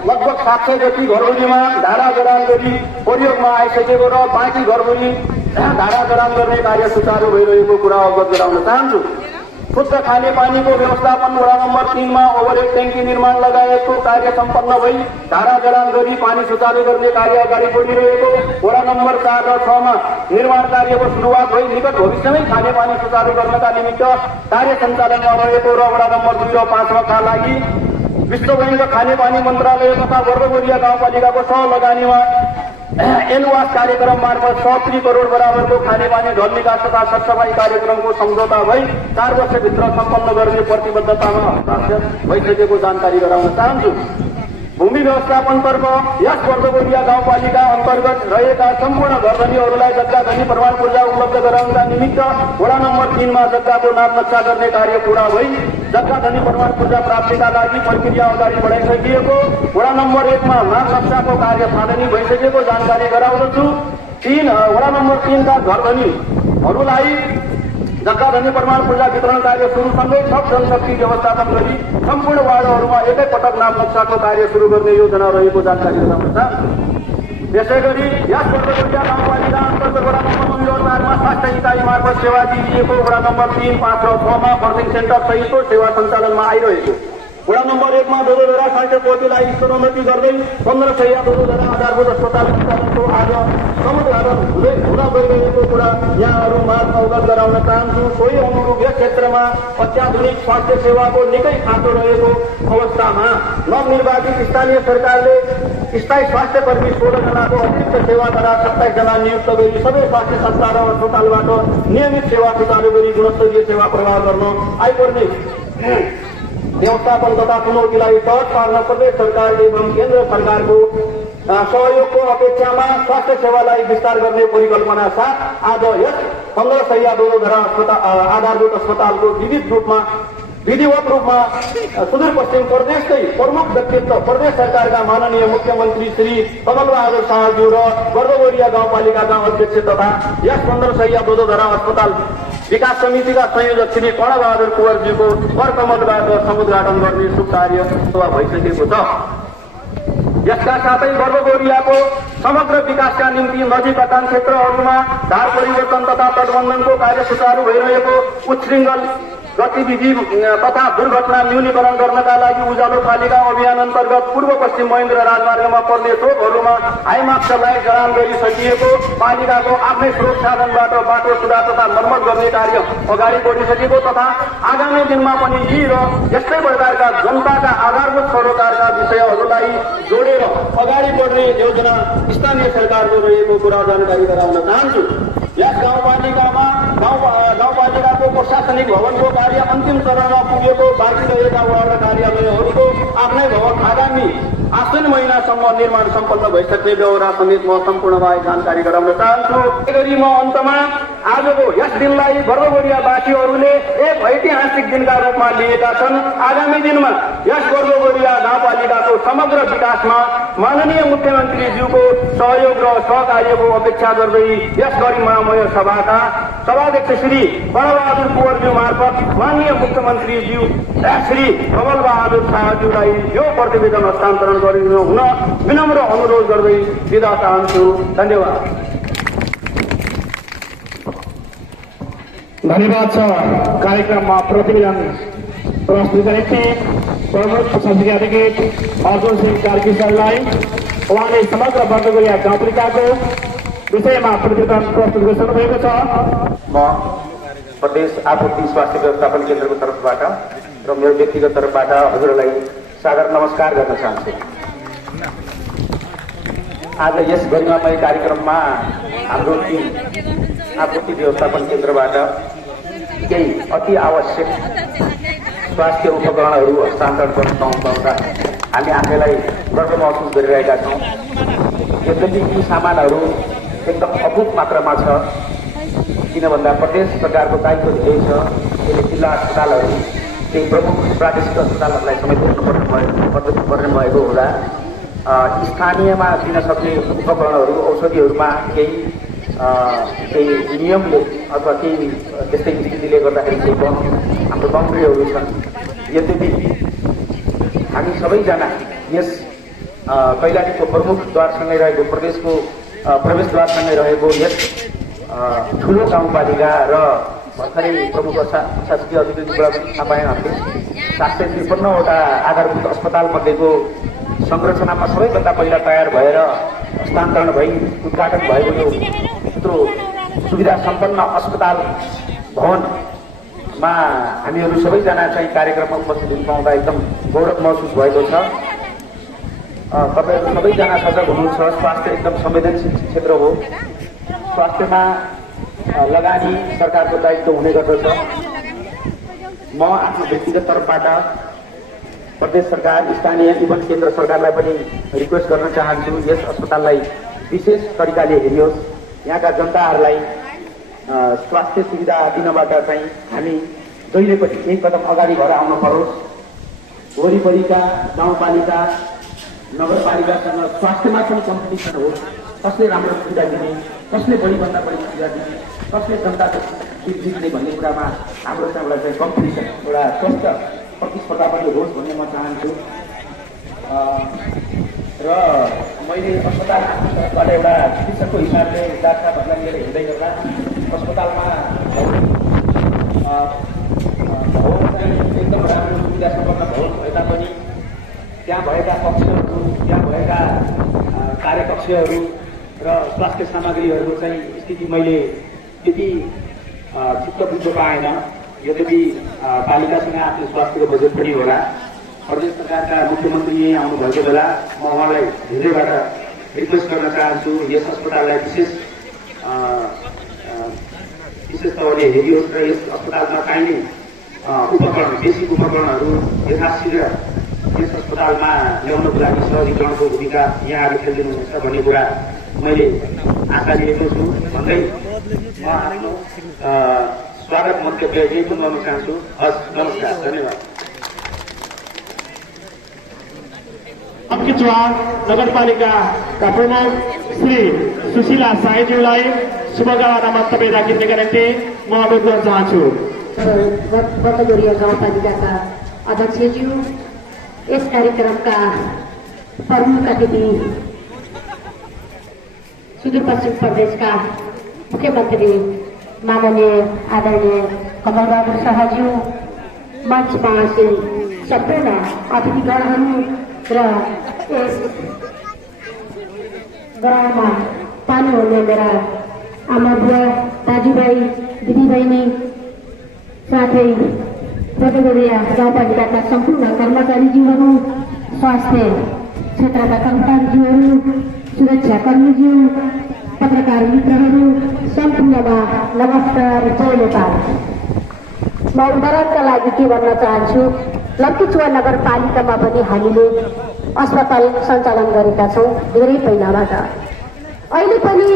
लगभग 700 जति घरधुरीमा धारा जडान गरी प्रयोगमा आइसकेको र बाँकी घरधुरी धारा जडान गर्ने कार्य सुचारू भइरहेको कुरा अवगत गराउन चाहन्छु। शुद्ध खानेपानीको व्यवस्थापन वडा नम्बर 3 मा ओभरहेड ट्याङ्की निर्माण लगायतको कार्य सम्पन्न भई धारा जडान गरी पानी सुचारू गर्ने कार्य अगाडि बढिरहेको वडा नम्बर 4 र 6 मा निर्माण कार्यको सुरुवात भई निकट भविष्यमै खानेपानी सुचारू गर्नका निमित्त कार्य सञ्चालनमा रहेको र वडा नम्बर 2 र 5 का लागि विश्व बैंक खानेपानी मन्त्रालय तथा वर्गगोरिया गाउँपालिकाको सहलगानीमा एनवास कार्यक्रम मार्फत 70 करोड बराबरको खानेपानी ढल निकास तथा सरसफाई कार्यक्रमको सम्झौता भई 4 वर्षभित्र सम्पन्न गर्ने प्रतिबद्धतामा हस्ताक्षर भइसकेको जानकारी गराउन चाहन्छु। भूमि व्यवस्थापनतर्फ यस वर्गगोरिया गाउँपालिका अन्तर्गत रहेका सम्पूर्ण घरधनीहरूलाई जग्गा धनी प्रमाण पूर्जा उपलब्ध गराउनका निमित्त वडा नम्बर 3 मा जग्गाको नाप नक्सा गर्ने कार्य पूरा भई जग्गा धनी प्रमाण पूर्जा प्राप्तिका लागि प्रक्रिया अगाडि बढाइसकिएको वडा नम्बर 1 मा नाप नक्साको कार्य थालनी भइसकेको जानकारी गराउँदछु। वडा नम्बर 3 का घरधनीहरूलाई जग्गा धनी प्रमाण पूर्जा वितरण कार्य सुरुसँगै थप जनशक्ति व्यवस्थापन गरी सम्पूर्ण वार्डहरूमा एकै पटक नाम नक्साको कार्य सुरु गर्ने योजना रहेको जानकारी गराउन चाहन्छु। यसै गरी यस वर्गगोरिया गाउँपालिका अन्तर्गत वडा नम्बर 2 र 4 मा स्वास्थ्य इकाइ मार्फत सेवा दिइएको वडा नम्बर 3, 5 र 6 मा बर्थिङ सेन्टर सहितको सेवा सञ्चालनमा आइरहेको वडा नम्बर 1 मा दोहोरा साहित्य पोथीलाई स्तरोन्नति गर्दै 1500 दोहोरा आधारभूत अस्पताल सञ्चालनको आज समुद्घाटन हुन गइरहेको कुरा यहाँहरूमा अवगत गराउन चाहन्छु। सोही अनुरूप यस क्षेत्रमा अत्याधुनिक स्वास्थ्य सेवाको निकै खाँचो रहेको अवस्थामा नवनिर्वाचित स्थानीय सरकारले स्थायी स्वास्थ्य कर्मी 16 जनाको अतिरिक्त सेवादाता 27 जना नियुक्त गरी सबै स्वास्थ्य संस्था र अस्पतालबाट नियमित सेवा सुचारू गरी गुणस्तरीय सेवा प्रवाह गर्न आइपर्ने व्यवस्थापन तथा चुनौतीलाई सहज पार्न प्रदेश सरकार एवं केन्द्र सरकारको सहयोगको अपेक्षामा स्वास्थ्य सेवालाई विस्तार गर्ने परिकल्पना साथ आज यस 1500 दोहोरा आधारभूत अस्पतालको विधिवत रूपमा सुदूरपश्चिम प्रदेशकै प्रमुख व्यक्तित्व प्रदेश सरकारका माननीय मुख्यमन्त्री श्री कमल बहादुर शाहज्यू र वर्गगोरिया गाउँपालिकाका अध्यक्ष तथा यस 1500 दोहोरा अस्पताल विकास समितिका संयोजक श्री कर्णबहादुर कुँवरज्यूको करकमलबाट समुद्घाटन गर्ने शुभ कार्य भइसकेको छ। यसका साथै वर्गगोरियाको समग्र विकासका निम्ति नदी कटान क्षेत्रहरूमा धार परिवर्तन तथा तटबन्धनको कार्य सुचारू भइरहेको उच्छृङ्खल गतिविधि तथा दुर्घटना न्यूनीकरण गर्नका लागि उज्यालो पालिका अभियान अन्तर्गत पूर्व पश्चिम महेन्द्र राजमार्गमा पर्ने चोकहरूमा हाइमाक्स लाइट जडान गरिसकिएको पालिकाको आफ्नै स्रोत साधनबाट बाटो सुधार तथा मर्मत गर्ने कार्य अगाडि बढिसकेको तथा आगामी दिनमा पनि यी र यस्तै प्रकारका जनताका आधारभूत सरोकारका विषयहरूलाई जोडेर अगाडि बढ्ने योजना स्थानीय सरकारको रहेको कुरा जानकारी गराउन चाहन्छु। यस गाउँपालिकाको प्रशासनिक भवनको कार्य अन्तिम चरणमा पुगेको बाँकी रहेका वडा कार्यालयहरूको आफ्नै भवन आगामी आश्विन महिनासम्म निर्माण सम्पन्न भइसक्ने व्यवहार समेत म सम्पूर्णलाई जानकारी गराउन चाहन्छु। गरी म अन्तमा आजको यस दिनलाई वर्गगोरियावासीहरूले एक ऐतिहासिक दिनका रूपमा लिएका छन्। आगामी दिनमा यस वर्गगोरिया गाउँपालिकाको समग्र विकासमा माननीय मुख्यमन्त्रीज्यूको सहयोग र सहकार्यको अपेक्षा गर्दै यस गरिमामय सभाका सभाध्यक्ष श्री कर्णबहादुर कुँवरज्यू मार्फत माननीय मुख्यमन्त्रीज्यू श्री कमल बहादुर शाहज्यूलाई यो प्रतिवेदन हस्तान्तरण गरिनु हुन विनम्र अनुरोध गर्दै बिदा चाहन्छु। धन्यवाद। धन्यवाद छ। कार्यक्रममा प्रतिवेदन प्रस्तुत गरेको प्रमुख संसदीय अधिकृत अर्जुन सिंह कार्की सरलाई उहाँले समग्र वर्गगोरिया गाउँपालिकाको विषयमा प्रतिवेदन प्रस्तुत गरिसक्नु भएको छ। म प्रदेश आपूर्ति स्वास्थ्य व्यवस्थापन केन्द्रको तर्फबाट र मेरो व्यक्तिगत तर्फबाट हजुरलाई सादर नमस्कार गर्न चाहन्छु। आज यस गरिमामय कार्यक्रममा हाम्रो टिम आपूर्ति व्यवस्थापन केन्द्रबाट केही अति आवश्यक स्वास्थ्य उपकरणहरू हस्तान्तरण गर्न पाउँदा हामी आफैलाई गर्व महसुस गरिरहेका छौँ। यद्यपि यी सामानहरू एकदम अभूत मात्रामा छ किन भन्दा प्रदेश सरकारको दायित्व धेरै छ। यसले जिल्ला अस्पतालहरू केही प्रमुख प्रादेशिक अस्पतालहरूलाई समेत पर्ने भएको हुँदा स्थानीयमा दिन सक्ने उपकरणहरू औषधिहरूमा केही नियमले अथवा केही त्यस्तै स्थितिले गर्दाखेरि केही हाम्रो बाउन्ड्रीहरू छन्। यद्यपि हामी सबैजना यस कैलालीको प्रमुख द्वारसँगै रहेको प्रदेशको प्रवेशद्वारसँगै रहेको यस ठुलो गाउँपालिका र भर्खरै प्रमुख प्रशासकीय अधिकृतबाट पनि थाहा पायौँ हामीले 753वटा आधारभूत अस्पतालमध्येको संरचनामा सबैभन्दा पहिला तयार भएर हस्तान्तरण भई उद्घाटन भएको यो यत्रो सुविधा सम्पन्न अस्पताल भवनमा हामीहरू सबैजना चाहिँ कार्यक्रममा उपस्थित हुन पाउँदा एकदम गौरव महसुस भएको छ। तपाईँहरू सबैजना सजग हुनुहुन्छ। स्वास्थ्य एकदम संवेदनशील क्षेत्र हो। स्वास्थ्यमा लगानी सरकारको दायित्व हुने गर्दछ। म आफ्नो व्यक्तिगत तर्फबाट प्रदेश सरकार, स्थानीय एवं केन्द्र सरकारलाई पनि रिक्वेस्ट गर्न चाहन्छु, यस अस्पताललाई विशेष तरिकाले हेरियोस्। यहाँका जनताहरूलाई स्वास्थ्य सुविधा दिनबाट चाहिँ हामी जहिले पनि एक कदम अगाडि भएर आउन परोस्। वरिपरिका गाउँपालिका नगरपालिकासँग स्वास्थ्यमा पनि कम्पिटिसन होस्। कसले राम्रो सुविधा दिने, कसले बढीभन्दा बढी सुविधा दिने, कसले जनताको हित जित्ने भन्ने कुरामा हाम्रो चाहिँ एउटा चाहिँ कम्पिटिसन, एउटा स्वस्थ प्रतिस्पर्धा पनि होस् भन्ने म चाहन्छु। र मैले अस्पतालबाट एउटा चिकित्सकको हिसाबले डाक्टरहरूलाई लिएर हिँड्दै गर्दा अस्पतालमा भवन चाहिँ एकदम राम्रो सुविधा सम्पन्न भवन भए तापनि त्यहाँ भएका कक्षहरू, त्यहाँ भएका कार्यकक्षहरू र स्वास्थ्य सामग्रीहरूको चाहिँ स्थिति मैले त्यति चित्त बुझ्न पाएन। यद्यपि पालिकासँग आफ्नो स्वास्थ्यको बजेट पनि होला। प्रदेश सरकारका मुख्यमन्त्री यहीँ आउनुभएको बेला म उहाँलाई हृदयबाट रिक्वेस्ट गर्न चाहन्छु, यस अस्पताललाई विशेष तौरले हेरियोस् र यस अस्पतालमा चाहिने उपकरण, बेसिक उपकरणहरू यथाशीघ्र यस अस्पतालमा ल्याउनको लागि सहरीकरणको भूमिका यहाँहरूले खेलिदिनुहुन्छ भन्ने कुरा मैले आशा लिएको छु भन्दै म आफ्नो स्वागत मन्तव्य यही पनि गर्न चाहन्छु। हस्, नमस्कार, धन्यवाद। अम्किचुवाड नगरपालिकाका प्रमुख श्री सुशीला साईज्यूलाई शुभकामना मन्तव्य राखिने निम्ति म अनुरोध गर्न चाहन्छु। बर्दगोरिया गाउँपालिकाका अध्यक्षज्यू, यस कार्यक्रमका प्रमुख अतिथि, सुदूरपश्चिम प्रदेशका मुख्यमन्त्री माननीय आदरणीय कमलबहादुर शाहज्यू, मञ्चमा आसीन सम्पूर्ण अतिथिगणहरू र यस ग्राममा पानी हुने मेरा आमा बुवा, दाजुभाइ, दिदीबहिनी, साथै बर्दगोरिया गाउँपालिकाका सम्पूर्ण कर्मचारीज्यूहरू, स्वास्थ्य क्षेत्रका कर्मचारीज्यूहरू, सुरक्षाकर्मीज्यू, पत्रकार मित्रहरू सम्पूर्णमा नमस्कार, जय नेपाल। म उदाहरणका लागि के भन्न चाहन्छु, लम्कीचुवा नगरपालिकामा पनि हामीले अस्पताल सञ्चालन गरेका छौँ धेरै पहिलाबाट। अहिले पनि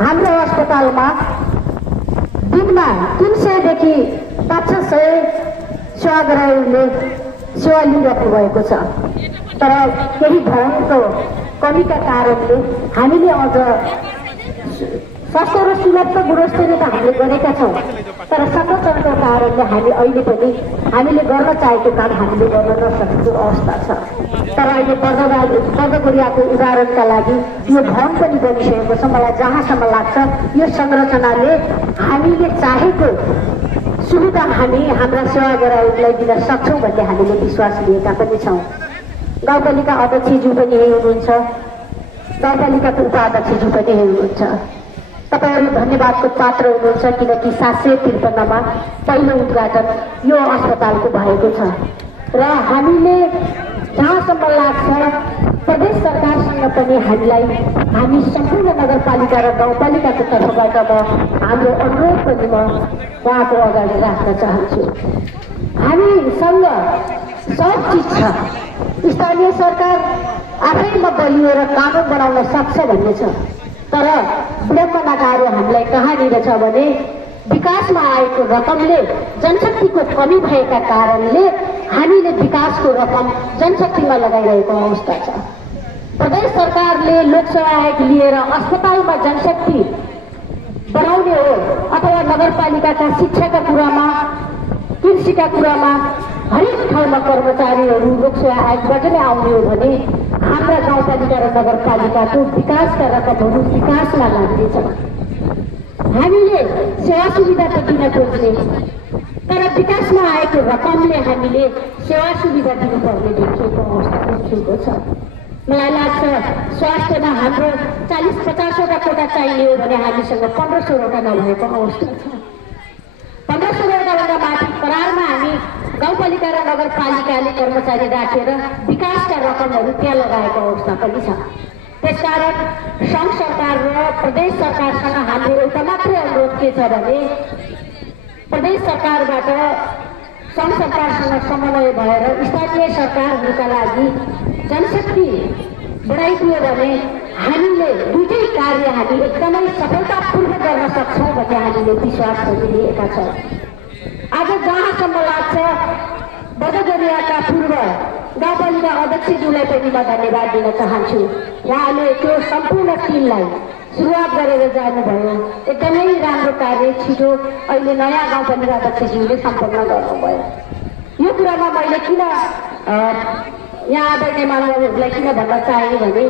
हाम्रो अस्पतालमा दिनमा 300 देखि 500 सेवाग्राहीहरूले सेवा लिइराख्नु भएको छ। तर केही धनको कमीका कारणले हामीले अझ स्वास्थ्य र सुलभता गुणस्तरीय त हामीले गरेका छौँ, तर संरचनाको कारणले हामीले गर्न चाहेको काम हामीले गर्न नसकेको अवस्था छ। तर अहिले बर्दगोरियाको उदाहरणका लागि यो भवन पनि बनिसकेको छ। मलाई जहाँसम्म लाग्छ यो संरचनाले हामीले चाहेको सुविधा हामी हाम्रा सेवाग्राहीलाई दिन सक्छौँ भन्ने हामीले विश्वास लिएका पनि छौँ। गाउँपालिका अध्यक्षज्यू पनि यही हुनुहुन्छ, गाउँपालिकाको उपाध्यक्षज्यू पनि यही हुनुहुन्छ। तपाईँहरू धन्यवादको पात्र हुनुहुन्छ, किनकि 753मा पहिलो उद्घाटन यो अस्पतालको भएको छ। र हामीले जहाँसम्म लाग्छ प्रदेश सरकारसँग पनि हामी सम्पूर्ण नगरपालिका र गाउँपालिकाको तर्फबाट हाम्रो अनुरोध पनि म उहाँको अगाडि राख्न चाहन्छु। हामीसँग सब चिज छ। स्थानीय सरकार आफैमा बलिएर कानुन बनाउन सक्छ भन्ने छ, तर विडम्बनाकाहरू हामीलाई कहाँनिर रहेछ भने विकासमा आएको रकमले जनशक्तिको कमी भएका कारणले हामीले विकासको रकम जनशक्तिमा लगाइरहेको अवस्था छ। प्रदेश सरकारले लोकसेवा आयोग लिएर अस्पतालमा जनशक्ति बनाउने हो अथवा नगरपालिकाका शिक्षाका कुरामा, कृषिका कुरामा हरेक ठाउँमा कर्मचारीहरू लोकसेवा आयोगबाट नै आउने हो भने हाम्रा गाउँपालिका र नगरपालिकाको विकासका रकमहरू विकासमा लाग्नेछ। हामीले सेवा सुविधा त दिन खोज्ने, तर विकासमा आएको रकमले हामीले सेवा सुविधा दिनुपर्ने देखिएको अवस्था देखिएको छ। मलाई लाग्छ स्वास्थ्यमा हाम्रो 40-50वटा कोटा चाहिने हो भने हामीसँग 1500वटा नभएको अवस्था छ। 1500वटाभन्दा माथि करारमा हामी गाउँपालिका र नगरपालिकाले कर्मचारी राखेर विकासका रकमहरू त्यहाँ लगाएको अवस्था पनि छ। त्यसकारण सङ्घ सरकार र प्रदेश सरकारसँग हाम्रो एउटा मात्रै अनुरोध के छ भने प्रदेश सरकारबाट सङ्घ सरकारसँग समन्वय भएर स्थानीय सरकारहरूका लागि जनशक्ति बढाइदियो भने हामीले दुईटै कार्य हामी एकदमै सफलतापूर्वक गर्न सक्छौँ भन्ने हामीले विश्वास गरिलिएका छौँ। आज जहाँसम्म लाग्छ बर्दगरियाका पूर्व गाउँपालिका अध्यक्षज्यूलाई पनि म धन्यवाद दिन चाहन्छु। उहाँले त्यो सम्पूर्ण टिमलाई सुरुवात गरेर जानुभयो। एकदमै राम्रो कार्य छिटो अहिले नयाँ गाउँपालिका अध्यक्षज्यूले सम्पन्न गर्नुभयो। यो कुरामा मैले किन यहाँ आदरणीय महानुभावहरूलाई किन भन्न चाहेँ भने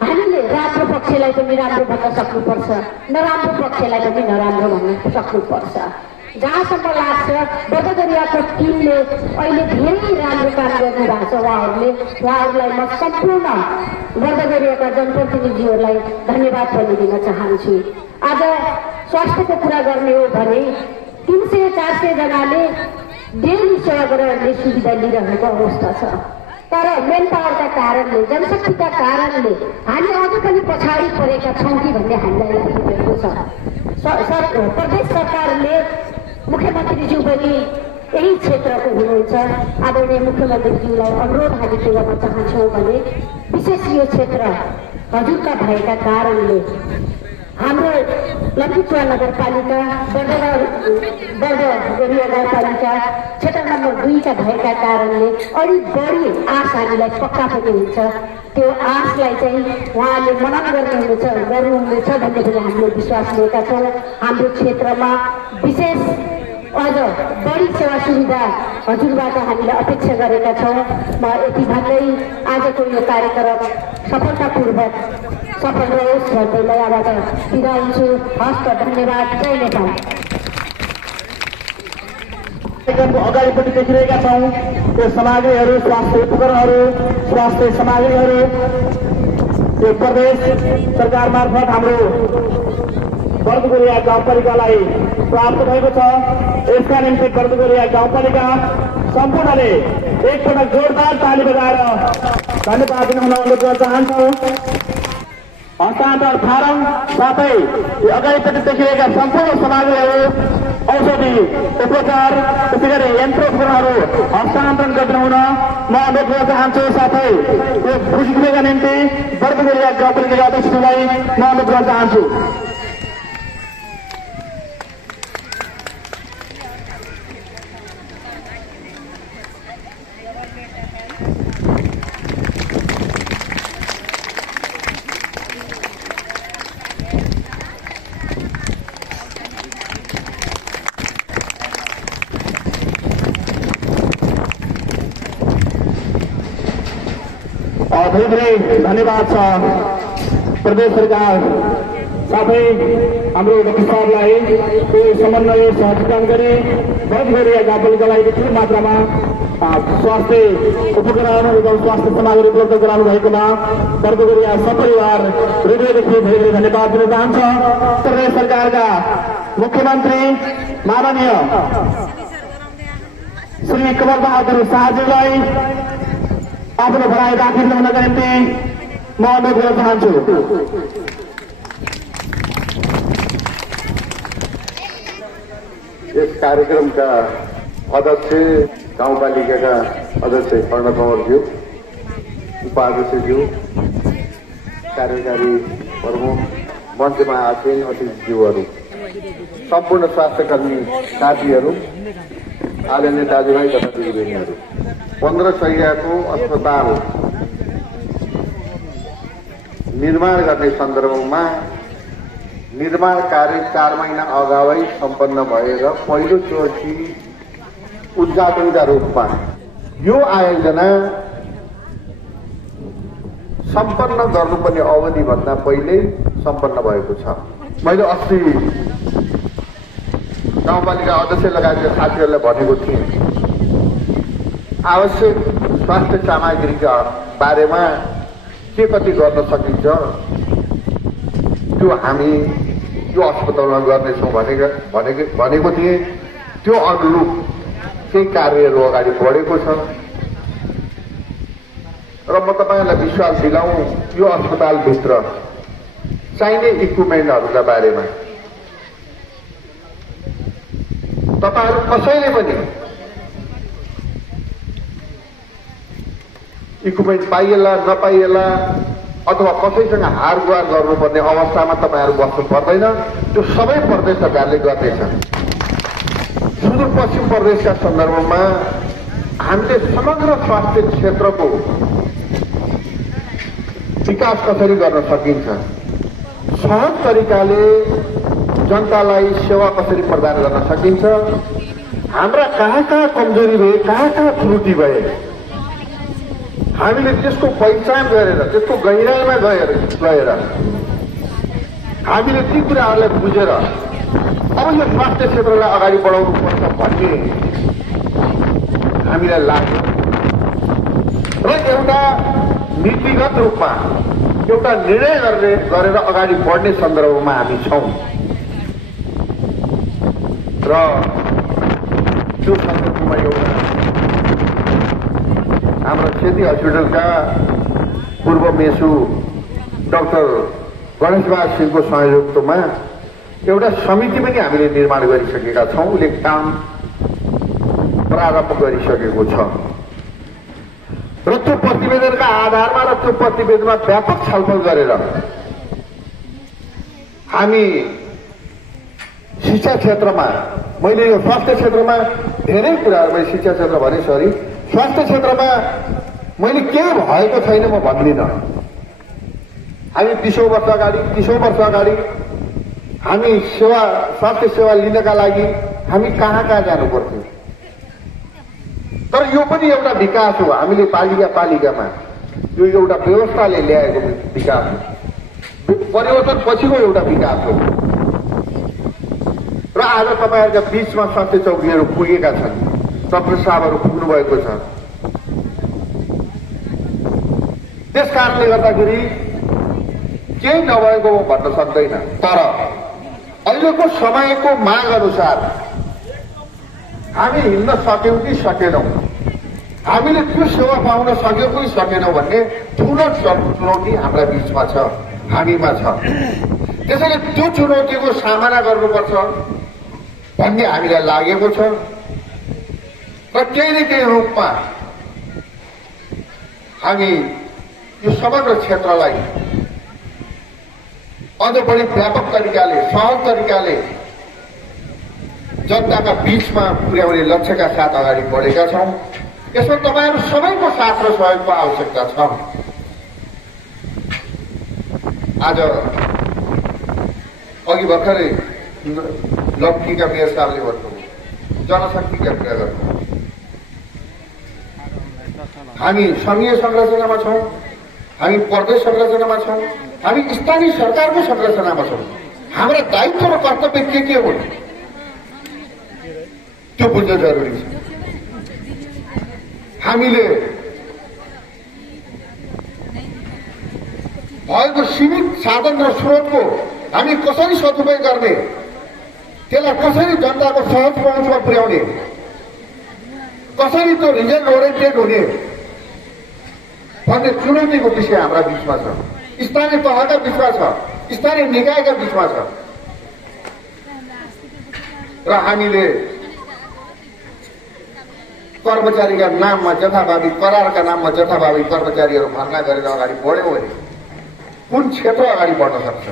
हामीले राम्रो पक्षलाई पनि राम्रो भन्न सक्नुपर्छ, नराम्रो पक्षलाई पनि नराम्रो भन्न सक्नुपर्छ। जहाँसम्म लाग्छ बर्दगरियाको टिमले अहिले धेरै राम्रो काम गर्नुभएको छ। उहाँहरूलाई म सम्पूर्ण बर्दगरियाका जनप्रतिनिधिहरूलाई धन्यवाद पनि दिन चाहन्छु। आज स्वास्थ्यको कुरा गर्ने हो भने 300-400 जनाले डेली सेवा गर्ने सुविधा लिइरहेको अवस्था छ। तर मेन पावरका कारणले, जनशक्तिका कारणले हामी अझ पनि पछाडि परेका छौँ कि भन्ने हामीलाई लागिरहेको छ। प्रदेश सरकारले मुख्यमन्त्रीज्यू पनि यही क्षेत्रको हुनुहुन्छ। आदरणीय मुख्यमन्त्रीज्यूलाई अनुरोध हामी के गर्न चाहन्छौँ भने विशेष यो क्षेत्र हजुरका भएका कारणले हाम्रो लम्बीचुवा नगरपालिका, बर्दगरिया गाउँपालिका क्षेत्र नम्बर 2 का भएका कारणले अलि बढी आश हामीलाई पक्का पनि हुन्छ। त्यो आशलाई चाहिँ उहाँले मनन गर्नुहुनेछ भन्ने पनि हामीले विश्वास लिएका छौँ। हाम्रो क्षेत्रमा विशेष अझ बढी सेवा सुविधा हजुरबाट हामीले अपेक्षा गरेका छौँ। म यति भन्दै आजको यो कार्यक्रम सफलतापूर्वक सफल रहोस् भन्दै यहाँबाट बिदा हुन्छु। हस्त धन्यवाद। जय नेपाल। कार्यक्रमको अगाडिपट्टि देखिरहेका छौँ त्यो सामग्रीहरू, स्वास्थ्य उपकरणहरू, स्वास्थ्य सामग्रीहरू त्यो प्रदेश सरकार मार्फत हाम्रो बर्दगरिया गाउँपालिकालाई प्राप्त भएको छ। यसका निम्ति बर्दगरिया गाउँपालिका सम्पूर्णले एकपटक जोरदार ताली बजाएर धन्यवाद दिन अनुरोध गर्न चाहन्छौँ। हस्तान्तरण फारम साथै अगाडिपट्टि देखिरहेका सम्पूर्ण सामग्रीहरू, औषधि उपचार, त्यसै गरी यन्त्रोपकरणहरू हस्तान्तरण गरिदिनु हुन म अनुरोध गर्न चाहन्छु। साथै यो बुझिदिनका निम्ति बर्दगरिया गाउँपालिका अध्यक्षलाई म अनुरोध गर्न चाहन्छु। धेरै धन्यवाद छ प्रदेश सरकार साथै हाम्रो डाक्टर साहबलाई त्यो समन्वय सहजीकरण गरी बर्दगरिया गाउँपालिकालाई विपुल मात्रामा स्वास्थ्य उपकरण एवं स्वास्थ्य सामग्री उपलब्ध गराउनु भएकोमा बर्दगरिया सपरिवार हृदयदेखि धेरै धन्यवाद दिन चाहन्छ। प्रदेश सरकारका मुख्यमन्त्री माननीय श्री कमल बहादुर शाहज्यूलाई आफ्नो भनाइ दाखिल हुनका निम्ति म अनुरोध गर्न चाहन्छु। यस कार्यक्रमका अध्यक्ष, गाउँपालिकाका अध्यक्ष कर्ण कंवरज्यू, उपाध्यक्षज्यू, कार्यकारी प्रमुख, मञ्चमा आसीन अतिथिज्यूहरू, सम्पूर्ण स्वास्थ्यकर्मी साथीहरू, आदरणीय दाजुभाइ तथा दिदीबहिनीहरू, 15 शैय्याको अस्पताल निर्माण गर्ने सन्दर्भमा निर्माण कार्य 4 महिना अगावै सम्पन्न भएर पहिलोचोटि उद्घाटनका रूपमा यो आयोजना सम्पन्न गर्नुपर्ने अवधिभन्दा पहिल्यै सम्पन्न भएको छ। मैले अस्ति गाउँपालिका अध्यक्ष लगायतका साथीहरूलाई भनेको थिएँ, आवश्यक स्वास्थ्य सामग्रीका बारेमा के कति गर्न सकिन्छ त्यो हामी यो अस्पतालमा गर्नेछौँ भनेको थिएँ। त्यो अनुरूप केही कार्यहरू अगाडि बढेको छ र म तपाईँलाई विश्वास दिलाउँ, यो अस्पतालभित्र चाहिने इक्विपमेन्टहरूका बारेमा तपाईँहरू कसैले पनि इक्विपमेन्ट पाइएला नपाइएला अथवा कसैसँग हार गुहार गर्नुपर्ने अवस्थामा तपाईँहरू बस्नु पर्दैन। त्यो सबै प्रदेश सरकारले गर्नेछ। सुदूरपश्चिम प्रदेशका सन्दर्भमा हामीले समग्र स्वास्थ्य क्षेत्रको विकास कसरी गर्न सकिन्छ, सहज तरिकाले जनतालाई सेवा कसरी प्रदान गर्न सकिन्छ, हाम्रा कहाँ कहाँ कमजोरी भए, कहाँ कहाँ त्रुटि भए, हामीले त्यसको पहिचान गरेर त्यसको गहिराइमा गएर हामीले ती कुराहरूलाई बुझेर अब यो स्वास्थ्य क्षेत्रलाई अगाडि बढाउनु पर्छ भन्ने हामीलाई लाग्यो र एउटा नीतिगत रूपमा एउटा निर्णय गरेर अगाडि बढ्ने सन्दर्भमा हामी छौँ र त्यो सन्दर्भमा एउटा हाम्रो सेती हस्पिटलका पूर्व मेसु डाक्टर गणेशबहादुर सिंहको सहयोगमा एउटा समिति पनि हामीले निर्माण गरिसकेका छौँ। उसले काम प्रारम्भ गरिसकेको छ र त्यो प्रतिवेदनका आधारमा र त्यो प्रतिवेदनमा व्यापक छलफल गरेर हामी शिक्षा क्षेत्रमा, मैले यो स्वास्थ्य क्षेत्रमा धेरै कुराहरू, मैले शिक्षा क्षेत्र भने सरी, स्वास्थ्य क्षेत्रमा मैले के भएको छैन म भन्दिनँ। हामी 20 वर्ष अगाडि 30 वर्ष अगाडि हामी स्वास्थ्य सेवा लिनका लागि हामी कहाँ कहाँ जानु पर्थ्यो। तर यो पनि एउटा विकास हो। हामीले पालिकामा यो एउटा व्यवस्थाले ल्याएको विकास हो, परिवर्तन पछिको एउटा विकास हो। र आज तपाईँहरूका बीचमा स्वास्थ्य चौकीहरू पुगेका छन्, डाक्टर साहबहरू पुग्नु भएको छ। त्यस कारणले गर्दाखेरि केही नभएको म भन्न सक्दैन, तर अहिलेको समयको माग अनुसार हामी हिँड्न सक्यौँ कि सकेनौँ, हामीले त्यो सेवा पाउन सक्यौँ कि सकेनौँ भन्ने ठुलो चुनौती हाम्रा बीचमा छ, हामीमा छ। त्यसैले त्यो चुनौतीको सामना गर्नुपर्छ भन्ने हामीलाई लागेको छ र केही न केही रूपमा हामी यो समग्र क्षेत्रलाई अझ बढी व्यापक तरिकाले, सहज तरिकाले जनताका बीचमा पुर्याउने लक्ष्यका साथ अगाडि बढेका छौँ। यसमा तपाईँहरू सबैको साथ र सहयोगको आवश्यकता छ। आज अघि भर्खरै लक्कीका मेयर साहबले भन्नुभयो, जनशक्तिका कुरा गर्नु। हामी सङ्घीय संरचनामा छौँ, हामी प्रदेश संरचनामा छौँ, हामी स्थानीय सरकारको संरचनामा छौँ। हाम्रा दायित्व र कर्तव्य के हुन् त्यो बुझ्न जरुरी छ। हामीले भएको सीमित साधन र स्रोतको हामी कसरी सदुपयोग गर्ने, त्यसलाई कसरी जनताको सहज पहुँचमा पुर्याउने, कसरी त्यो रिजल्ट ओरिएन्टेड हुने भन्ने चुनौतीको विषय हाम्रा बीचमा छ, स्थानीय तहका बीचमा छ, स्थानीय निकायका बीचमा छ। र हामीले कर्मचारीका नाममा जथाभावी, करारका नाममा जथाभावी कर्मचारीहरू भर्ना गरेर अगाडि बढ्यौँ भने कुन क्षेत्र अगाडि बढ्न सक्छ?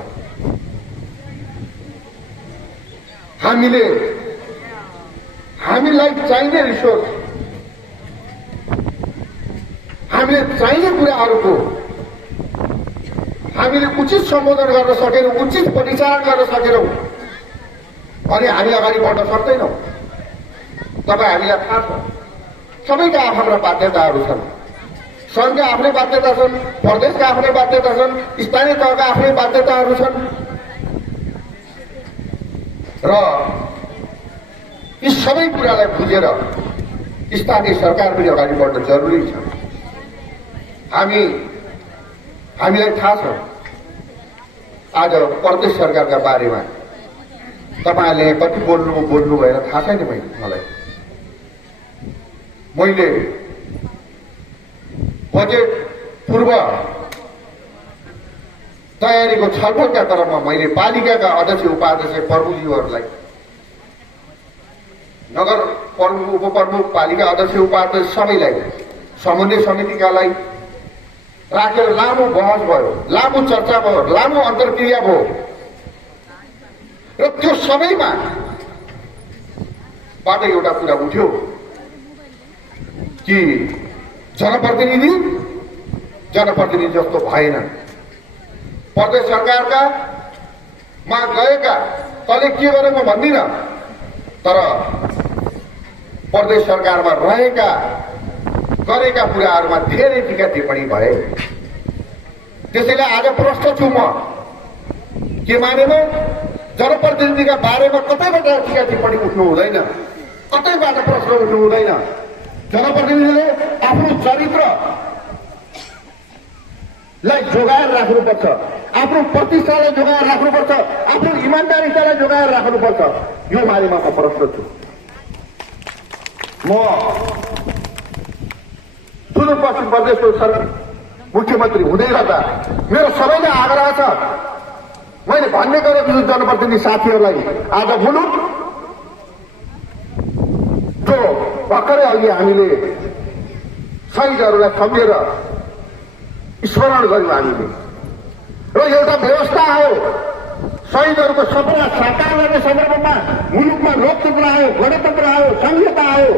हामीलाई चाहिने रिसोर्स, हामीले चाहिने कुराहरूको हामीले उचित सम्बोधन गर्न सकेनौँ, उचित परिचालन गर्न सकेनौँ अनि हामी अगाडि बढ्न सक्दैनौँ। तपाईँ हामीलाई थाहा छ, सबैका आफ्ना बाध्यताहरू छन्। सङ्घका आफ्नै बाध्यता छन्, प्रदेशका आफ्नै बाध्यता छन्, स्थानीय तहका आफ्नै बाध्यताहरू छन् र यी सबै कुरालाई बुझेर स्थानीय सरकार पनि अगाडि बढ्न जरुरी छ। हामीलाई थाहा छ आज प्रदेश सरकारका बारेमा तपाईँले कति बोल्नु भएर थाहा छैन मलाई। मैले बजेट पूर्व तयारीको छलफलका क्रममा मैले पालिकाका अध्यक्ष उपाध्यक्ष प्रमुखज्यूहरूलाई, नगर प्रमुख उपप्रमुख पालिका अध्यक्ष उपाध्यक्ष सबैलाई, समन्वय समितिकालाई राखेर लामो बहस भयो, लामो चर्चा भयो, लामो अन्तर्क्रिया भयो र त्यो सबैमा बाट एउटा कुरा उठ्यो कि जनप्रतिनिधि जस्तो भएन। प्रदेश सरकारका मा गएका तले के गरे म भन्दिनँ, तर प्रदेश सरकारमा गरेका कुराहरूमा धेरै टीका टिप्पणी भए। त्यसैले आज प्रश्न छु म के मानेमा जनप्रतिनिधिका बारेमा कतैबाट टीका टिप्पणी उठ्नु हुँदैन, कतैबाट प्रश्न उठ्नु हुँदैन। जनप्रतिनिधिले आफ्नो चरित्रलाई जोगाएर राख्नुपर्छ, आफ्नो प्रतिष्ठालाई जोगाएर राख्नुपर्छ, आफ्नो इमान्दारितालाई जोगाएर राख्नुपर्छ। यो बारेमा म प्रश्न छु। म सुदूरपश्चिम प्रदेशको मुख्यमन्त्री हुँदै गर्दा मेरो सबैलाई आग्रह छ, मैले भन्ने गरेको छु जनप्रतिनिधि साथीहरूलाई, आज मुलुक जो भर्खरै अघि हामीले शहीदहरूलाई सम्झेर स्मरण गर्यौँ हामीले र एउटा व्यवस्था आयो, शहीदहरूको सपना साकार गर्ने सन्दर्भमा मुलुकमा लोकतन्त्र आयो, गणतन्त्र आयो, संहिता आयो।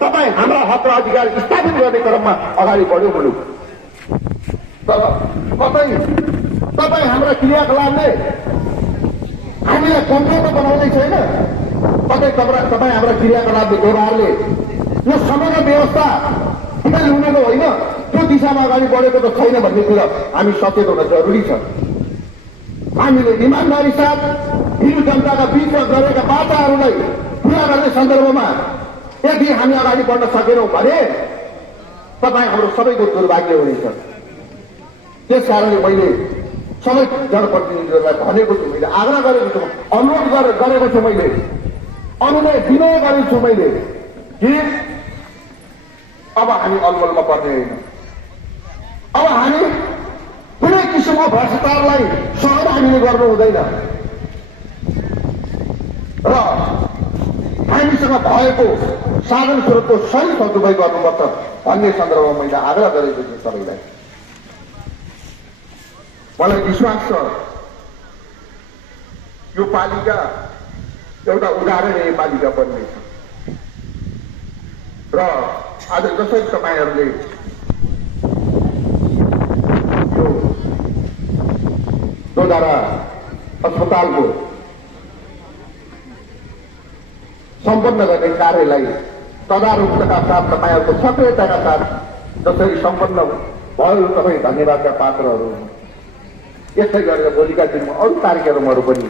तपाईँ हाम्रा हक र अधिकार स्थापित गर्ने क्रममा अगाडि बढ्यो मुलुक। तर तपाईँ हाम्रा क्रियाकलापले हामीलाई कमजोर बनाउँदै छैन। तपाईँ हाम्रा क्रियाकलापले, व्यवहारले यो समग्र व्यवस्था विफल हुनेको होइन, त्यो दिशामा अगाडि बढेको त छैन भन्ने कुरा हामी सचेत हुन जरुरी छ। हामीले इमान्दारी साथ हिन्दू जनताका बीचमा गरेका वाचाहरूलाई पूरा गर्ने सन्दर्भमा यदि हामी अगाडि बढ्न सकेनौँ भने तपाईँ हाम्रो सबैको दुर्भाग्य हुनेछ। त्यस कारणले मैले सबै जनप्रतिनिधिहरूलाई भनेको छु, मैले आग्रह गरेको छु, अनुरोध गरेको छु, मैले अनुनय विनय गरेको छु मैले कि अब हामी अलमलमा पर्ने होइन। अब हामी कुनै किसिमको भ्रष्टाचारलाई सहन हामीले गर्नु हुँदैन र हामीसँग भएको साधन स्रोतको सही सदुपयोग गर्नुपर्छ भन्ने सन्दर्भमा मैले आग्रह गरेको छु सबैलाई। मलाई विश्वास छ यो पालिका एउटा उदाहरणीय पालिका बन्नेछ र आज जसरी तपाईँहरूले यो दोधारा अस्पतालको सम्पन्न गर्ने कार्यलाई तदारुकताका साथ तपाईँहरूको सक्रियताका साथ जसरी सम्पन्न भयो, तपाईँ धन्यवादका पात्रहरू। यसै गरेर भोलिका दिनमा अरू कार्यक्रमहरू पनि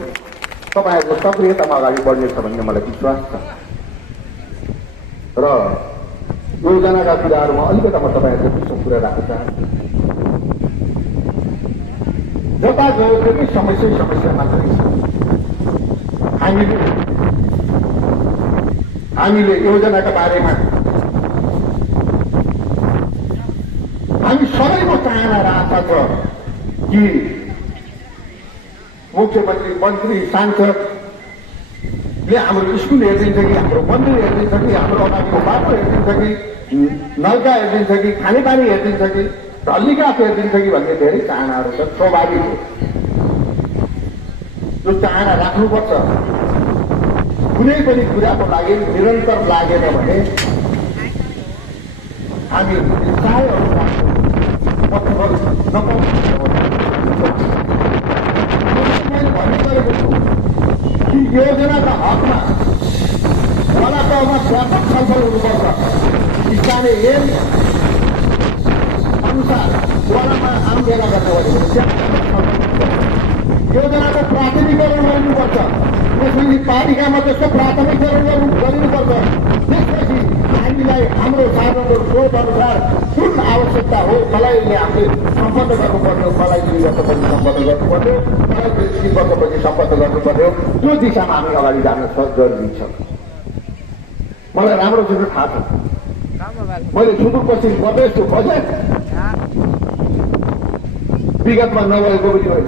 तपाईँहरूको सक्रियतामा अगाडि बढ्नेछ भन्ने मलाई विश्वास छ र योजनाका कुराहरूमा अलिकता म तपाईँहरूको विषय कुरा राख्न चाहन्छु। जता गयो पनि समस्या मात्रै छ। हामीले योजनाका बारेमा हामी सबैको चाहना र आशा छ कि मुख्यमन्त्री, मन्त्री, सांसदले हाम्रो स्कुल हेरिदिन्छ कि, हाम्रो मन्दिर हेरिदिन्छ कि, हाम्रो अगाडिको बाटो हेरिदिन्छ कि, नलका हेरिदिन्छ कि, खानेपानी हेरिदिन्छ कि, ढल्लीघाट हेरिदिन्छ कि भन्ने धेरै चाहनाहरू छ। स्वाभाविक हो, त्यो चाहना राख्नुपर्छ। कुनै पनि कुराको लागि निरन्तर लागेन भने हामी पक्षफल नपाउने मैले भन्ने गरेको छु कि योजनाका हकमा वडा तहमा व्यापक छलफल हुनुपर्छ। स्थानीय ऐन अनुसार वडामा आम भेला गर्छ भने योजनाको प्राथमिकरण गर्नुपर्छ। त्यसपछि पालिकामा त्यसको प्राथमिकरण गरिनुपर्छ। त्यसपछि हामीलाई हाम्रो साधनको स्रोत अनुसार कुन आवश्यकता हो मलाई हामीले सम्पन्न गर्नुपर्ने, मलाई 2 वर्षपछि सम्पन्न गर्नुपर्ने, मलाई 3 वर्षपछि सम्पन्न गर्नुपर्ने, त्यो दिशामा हामी अगाडि जान जरुरी छ। मलाई राम्रोसित थाहा छ। मैले सुदूरपश्चिम प्रदेशको बजेट विगतमा नभएको पनि होइन।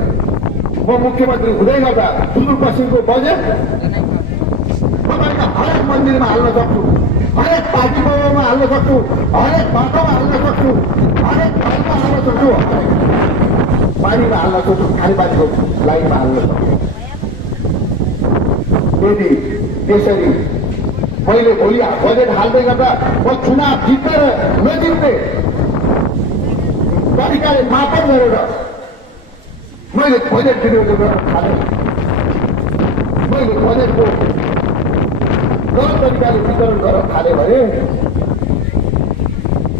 म मुख्यमन्त्री हुँदै गर्दा सुदूरपश्चिमको बजेट तपाईँका हरेक मन्दिरमा हाल्न सक्छु, हरेक पार्टी भवनमा हाल्न सक्छु, हरेक बाटोमा हाल्न सक्छु, हरेक घरमा हाल्न सक्छु, पानीमा हाल्न सक्छु, खानेपानीको लाइनमा हाल्न सक्छु। यदि त्यसरी मैले भोलि बजेट हाल्दै गर्दा म चुनाव जित्ने र नजित्ने तरिकाले मापन गरेर मैले बजेट विनियोजन गर्न थालेँ। मैले बजेटको गलत तरिकाले वितरण गर्न थालेँ भने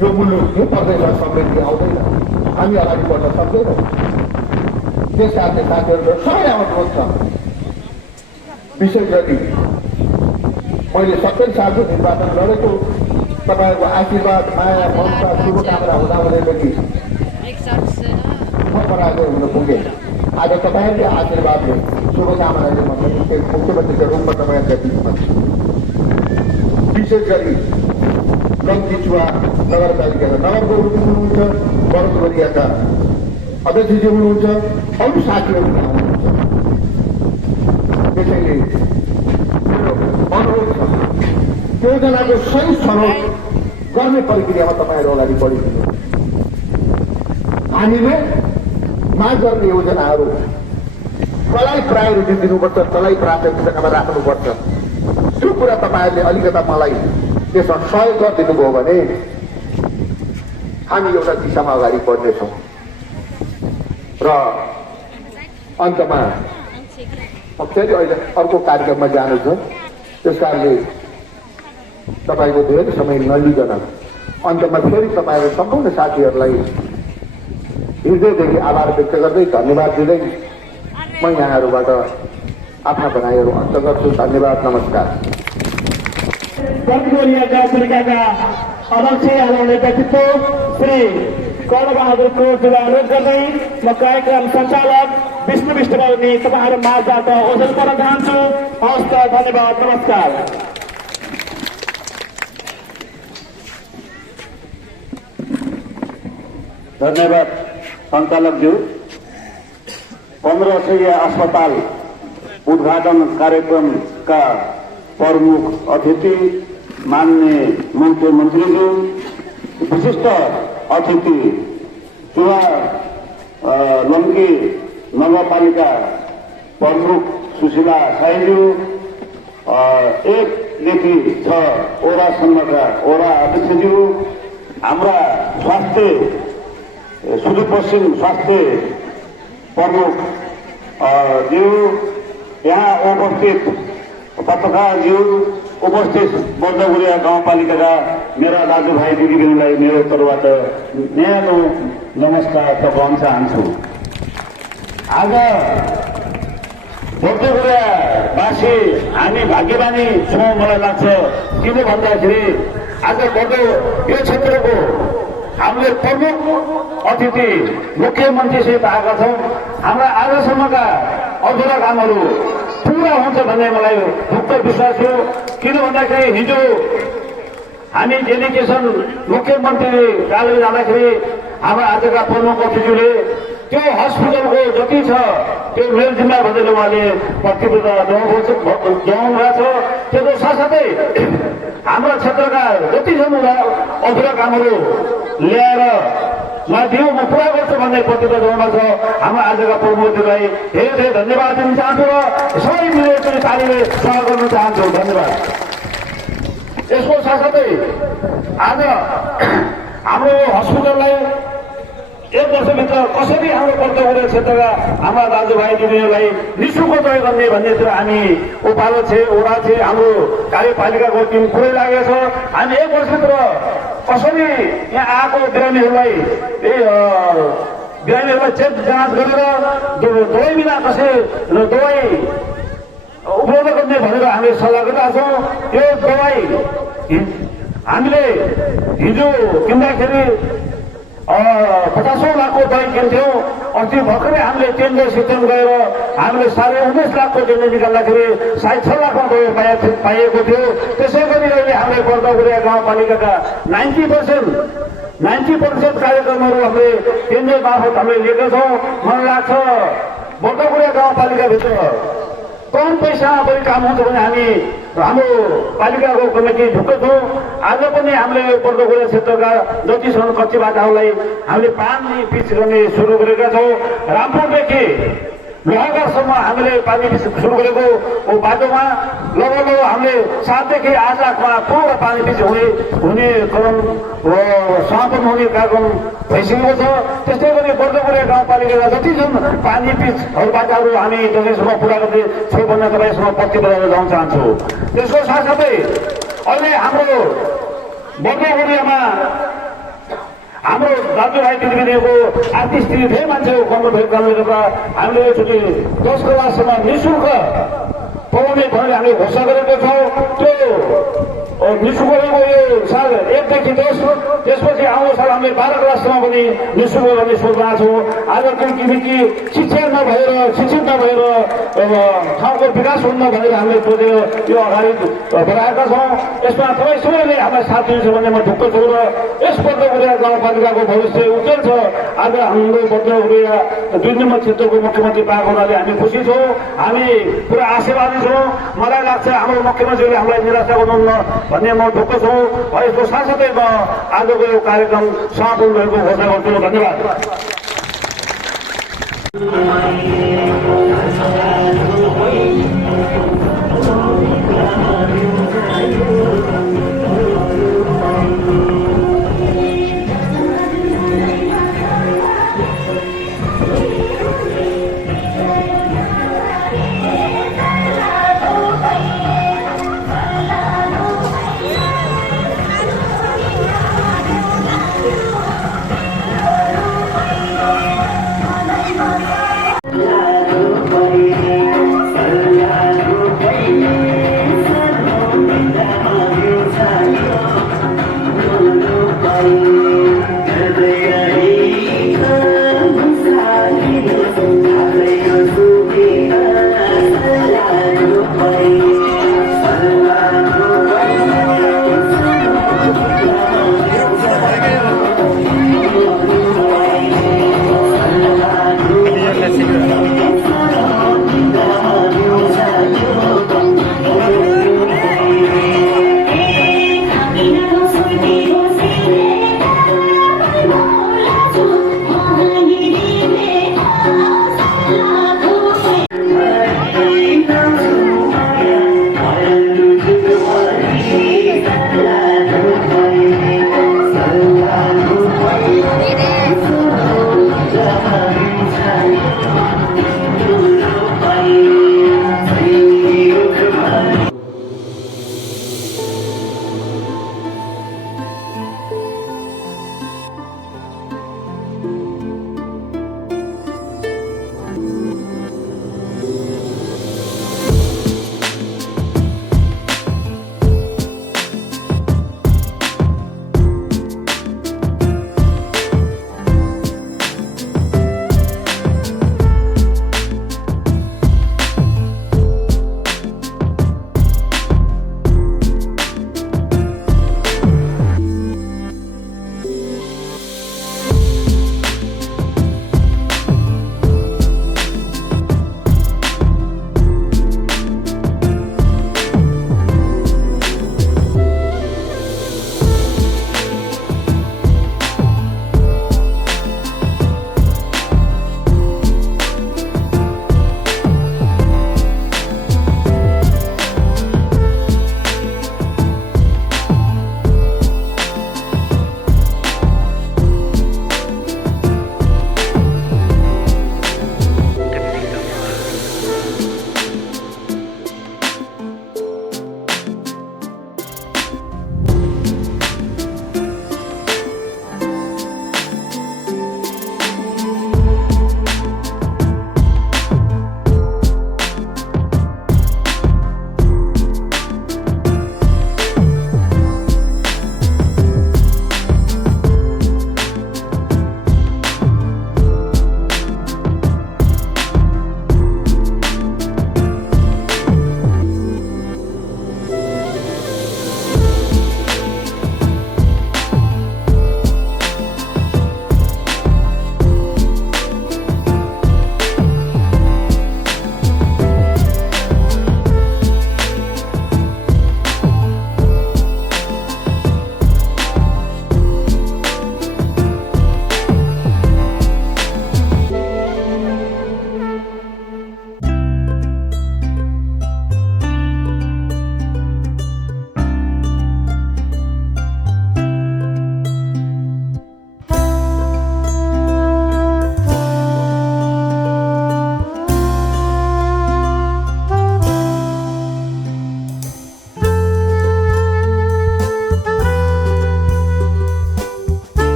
यो मुलुक यो पर्दैन, समृद्धि आउँदैन, हामी अगाडि बढ्न सक्दैनौँ। त्यस कारणले साथीहरू सबै अनुरोध छ। विशेष गरी मैले 70 सालको निर्वाचन लडेको तपाईँहरूको आशीर्वाद, माया, ममता, शुभकामना हुँदाहुँदै पनि म पराजय हुन पुगेँ। आज तपाईँहरूले आशीर्वादले, शुभकामनाले म मुख्यमन्त्रीको रूपमा तपाईँहरूका बिचमा छु। विशेष गरी लङ्किचुवा नगरपालिकाका नगरप्रमुख हुनुहुन्छ, बरदवरियाका अध्यक्षजी हुनुहुन्छ, अरू साथीहरू पनि आउनुहुन्छ। त्यसैले अनुरोध छ योजनाको सही छनौट गर्ने प्रक्रियामा तपाईँहरू अगाडि बढिदिनु। हामीले माग गर्ने योजनाहरू कसलाई प्रायोरिटी दिनुपर्छ, कसलाई प्राथमिकतामा राख्नुपर्छ, त्यो कुरा तपाईँहरूले अलिकता मलाई त्यसमा सहयोग गरिदिनुभयो भने हामी एउटा दिशामा अगाडि बढ्नेछौँ। र अन्तमा फेरि अहिले अर्को कार्यक्रममा जानु छ। त्यस कारणले तपाईँको धेरै समय नलिकन अन्तमा फेरि तपाईँहरू सम्पूर्ण साथीहरूलाई हृदयदेखि आभार व्यक्त गर्दै धन्यवाद दिँदै म यहाँहरूबाट आफ्ना भनाइहरू अन्त गर्छु। धन्यवाद, नमस्कार। बरदवरिया गाउँपालिकाका अध्यक्ष आदरणीय व्यक्तित्व श्री कर्णबहादुर कोटलाई अनुरोध गर्दै म कार्यक्रम सञ्चालक विष्णु विष्टुले तपाईँहरू माझबाट ओझेल गर्न चाहन्छु। हवस् त, धन्यवाद, नमस्कार। धन्यवाद सञ्चालकज्यू। 1500 अस्पताल उद्घाटन कार्यक्रमका प्रमुख अतिथि माननीय मुख्यमन्त्रीज्यू, विशिष्ट अतिथि चुवा लङ्की नगरपालिका प्रमुख सुशीला साईज्यू, 1देखि 6 वडासम्मका वडा अध्यक्षज्यू, हाम्रा स्वास्थ्य सुदूरपश्चिम स्वास्थ्य प्रमुख ज्यू, यहाँ उपस्थित पत्रकारज्यू, उपस्थित बरदवरिया गाउँपालिकाका मेरा दाजुभाइ दिदीबहिनीलाई मेरो तर्फबाट न्यानो नमस्कार भन्न चाहन्छु। आज बरदवरियावासी हामी भाग्यवानी छौँ मलाई लाग्छ। किन भन्दाखेरि आज यो क्षेत्रको हामीले प्रमुख अतिथि मुख्यमन्त्रीसित आएका छौँ। हाम्रा आजसम्मका अधुरा कामहरू पुरा हुन्छ भन्ने मलाई ढुक्क विश्वास हो। किन भन्दाखेरि हिजो हामी डेलिगेसन मुख्यमन्त्री कालेज जाँदाखेरि हाम्रा आजका प्रमुख अतिथिले त्यो हस्पिटलको जति छ त्यो मेरो जिम्मा भनेर उहाँले प्रतिबद्धता जनाउनु भएको छ। त्यसको साथसाथै हाम्रा क्षेत्रका जति छन् अधुरा कामहरू ल्याएर दिउँ म पुरा गर्छु भन्ने प्रतिबद्धता छ। हाम्रो आजका प्रमुखहरूलाई धेरै धेरै धन्यवाद दिन चाहन्छु र सबै मिलेर पनि तालीले स्वागत गर्न चाहन्छु। धन्यवाद। यसको साथसाथै आज हाम्रो हस्पिटललाई 1 वर्षभित्र कसरी हाम्रो पर्वतपुर क्षेत्रका हाम्रा दाजुभाइ दिदीहरूलाई निःशुल्क प्रयोग गर्ने भन्ने कुरा हामी उपाध्यक्ष वडा हाम्रो कार्यपालिकाको टिम पुरै लागेको छ। हामी 1 वर्षभित्र कसरी यहाँ आएको बिरामीहरूलाई चेक जाँच गरेर दबाई बिना कसै दबाई उपलब्ध गर्ने भनेर हामीले सल्लाह गरिरहेका छौँ। यो दबाई हामीले हिजो किन्दाखेरि 50 लाखको दबाई किन्थ्यौँ। अस्ति भर्खरै हामीले टेन्डर सिस्टम गएर हामीले 19.5 लाखको टेन्डर निकाल्दाखेरि 6.5 लाखमा दबाई पाइएको थियो। त्यसै गरी अहिले हामीले पर्वतपुर गाउँपालिकाका 90% कार्यक्रमहरू हामीले टेन्डर मार्फत हामीले लिएका छौँ। मलाई लाग्छ पर्वतपुर गाउँपालिकाभित्र कम पैसामा पनि काम हुन्छ भने हामी हाम्रो पालिकाको कमिटी ढुक्क छौँ। आज पनि हामीले यो पर्वतपुर क्षेत्रका जतिसम्म कच्ची बाटाहरूलाई हामीले पानी पिच गर्ने सुरु गरेका छौँ। रामपुरदेखि लोहागासम्म हामीले पानी पिच सुरु गरेको बाटोमा लगभग हामीले 7 देखि 8 लाखमा पुरा पानी पिच हुने क्रम समापन हुने कार्यक्रम भइसकेको छ। त्यस्तै गरी पर्वतपुर गाउँपालिकाका जति जुन पानी पिचहरू बाटाहरू हामी दसैँसम्म पुरा गर्ने छौँ भन्ने तपाईँसँग प्रतिबद्धता जान चाहन्छु। त्यसको साथसाथै अहिले हाम्रो पर्वतपुरमा हाम्रो दाजुभाइ दिदीबहिनीको आर्थिक स्थिति धेरै मान्छेको कमजोर भएको कारणले गर्दा हामीले एकचोटि 10 क्लाससम्म निःशुल्क पढाउने भनेर हामीले घोषणा गरेको छौँ। त्यो निःशुल्कको यो साल 1 देखि 10 त्यसपछि आउँदो साल हामीले 12 क्लाससम्म पनि निःशुल्क गर्ने सोचमा छौँ। आज किनकि शिक्षित नभएर ठाउँको विकास हुन्न भनेर हामीले सोचेर यो अगाडि बढाएका छौँ। यसमा तपाईँ सबैले हामीलाई साथ दिनुहुन्छ भन्ने म ढुक्क छु र यस पर्वतपुर गाउँपालिकाको भविष्य उज्जवल छ। आज हाम्रो पर्वतपुर 2 नम्बर क्षेत्रको मुख्यमन्त्री पाएको हुनाले हामी खुसी छौँ। हामी पुरा आशावादी छौँ। मलाई लाग्छ हाम्रो मुख्यमन्त्रीले हामीलाई निराशा गर्नुहुन्न भन्ने म ढुक्क छु। यसको साथसाथै म आजको यो कार्यक्रम समापन भएको घोषणा गर्छु। धन्यवाद।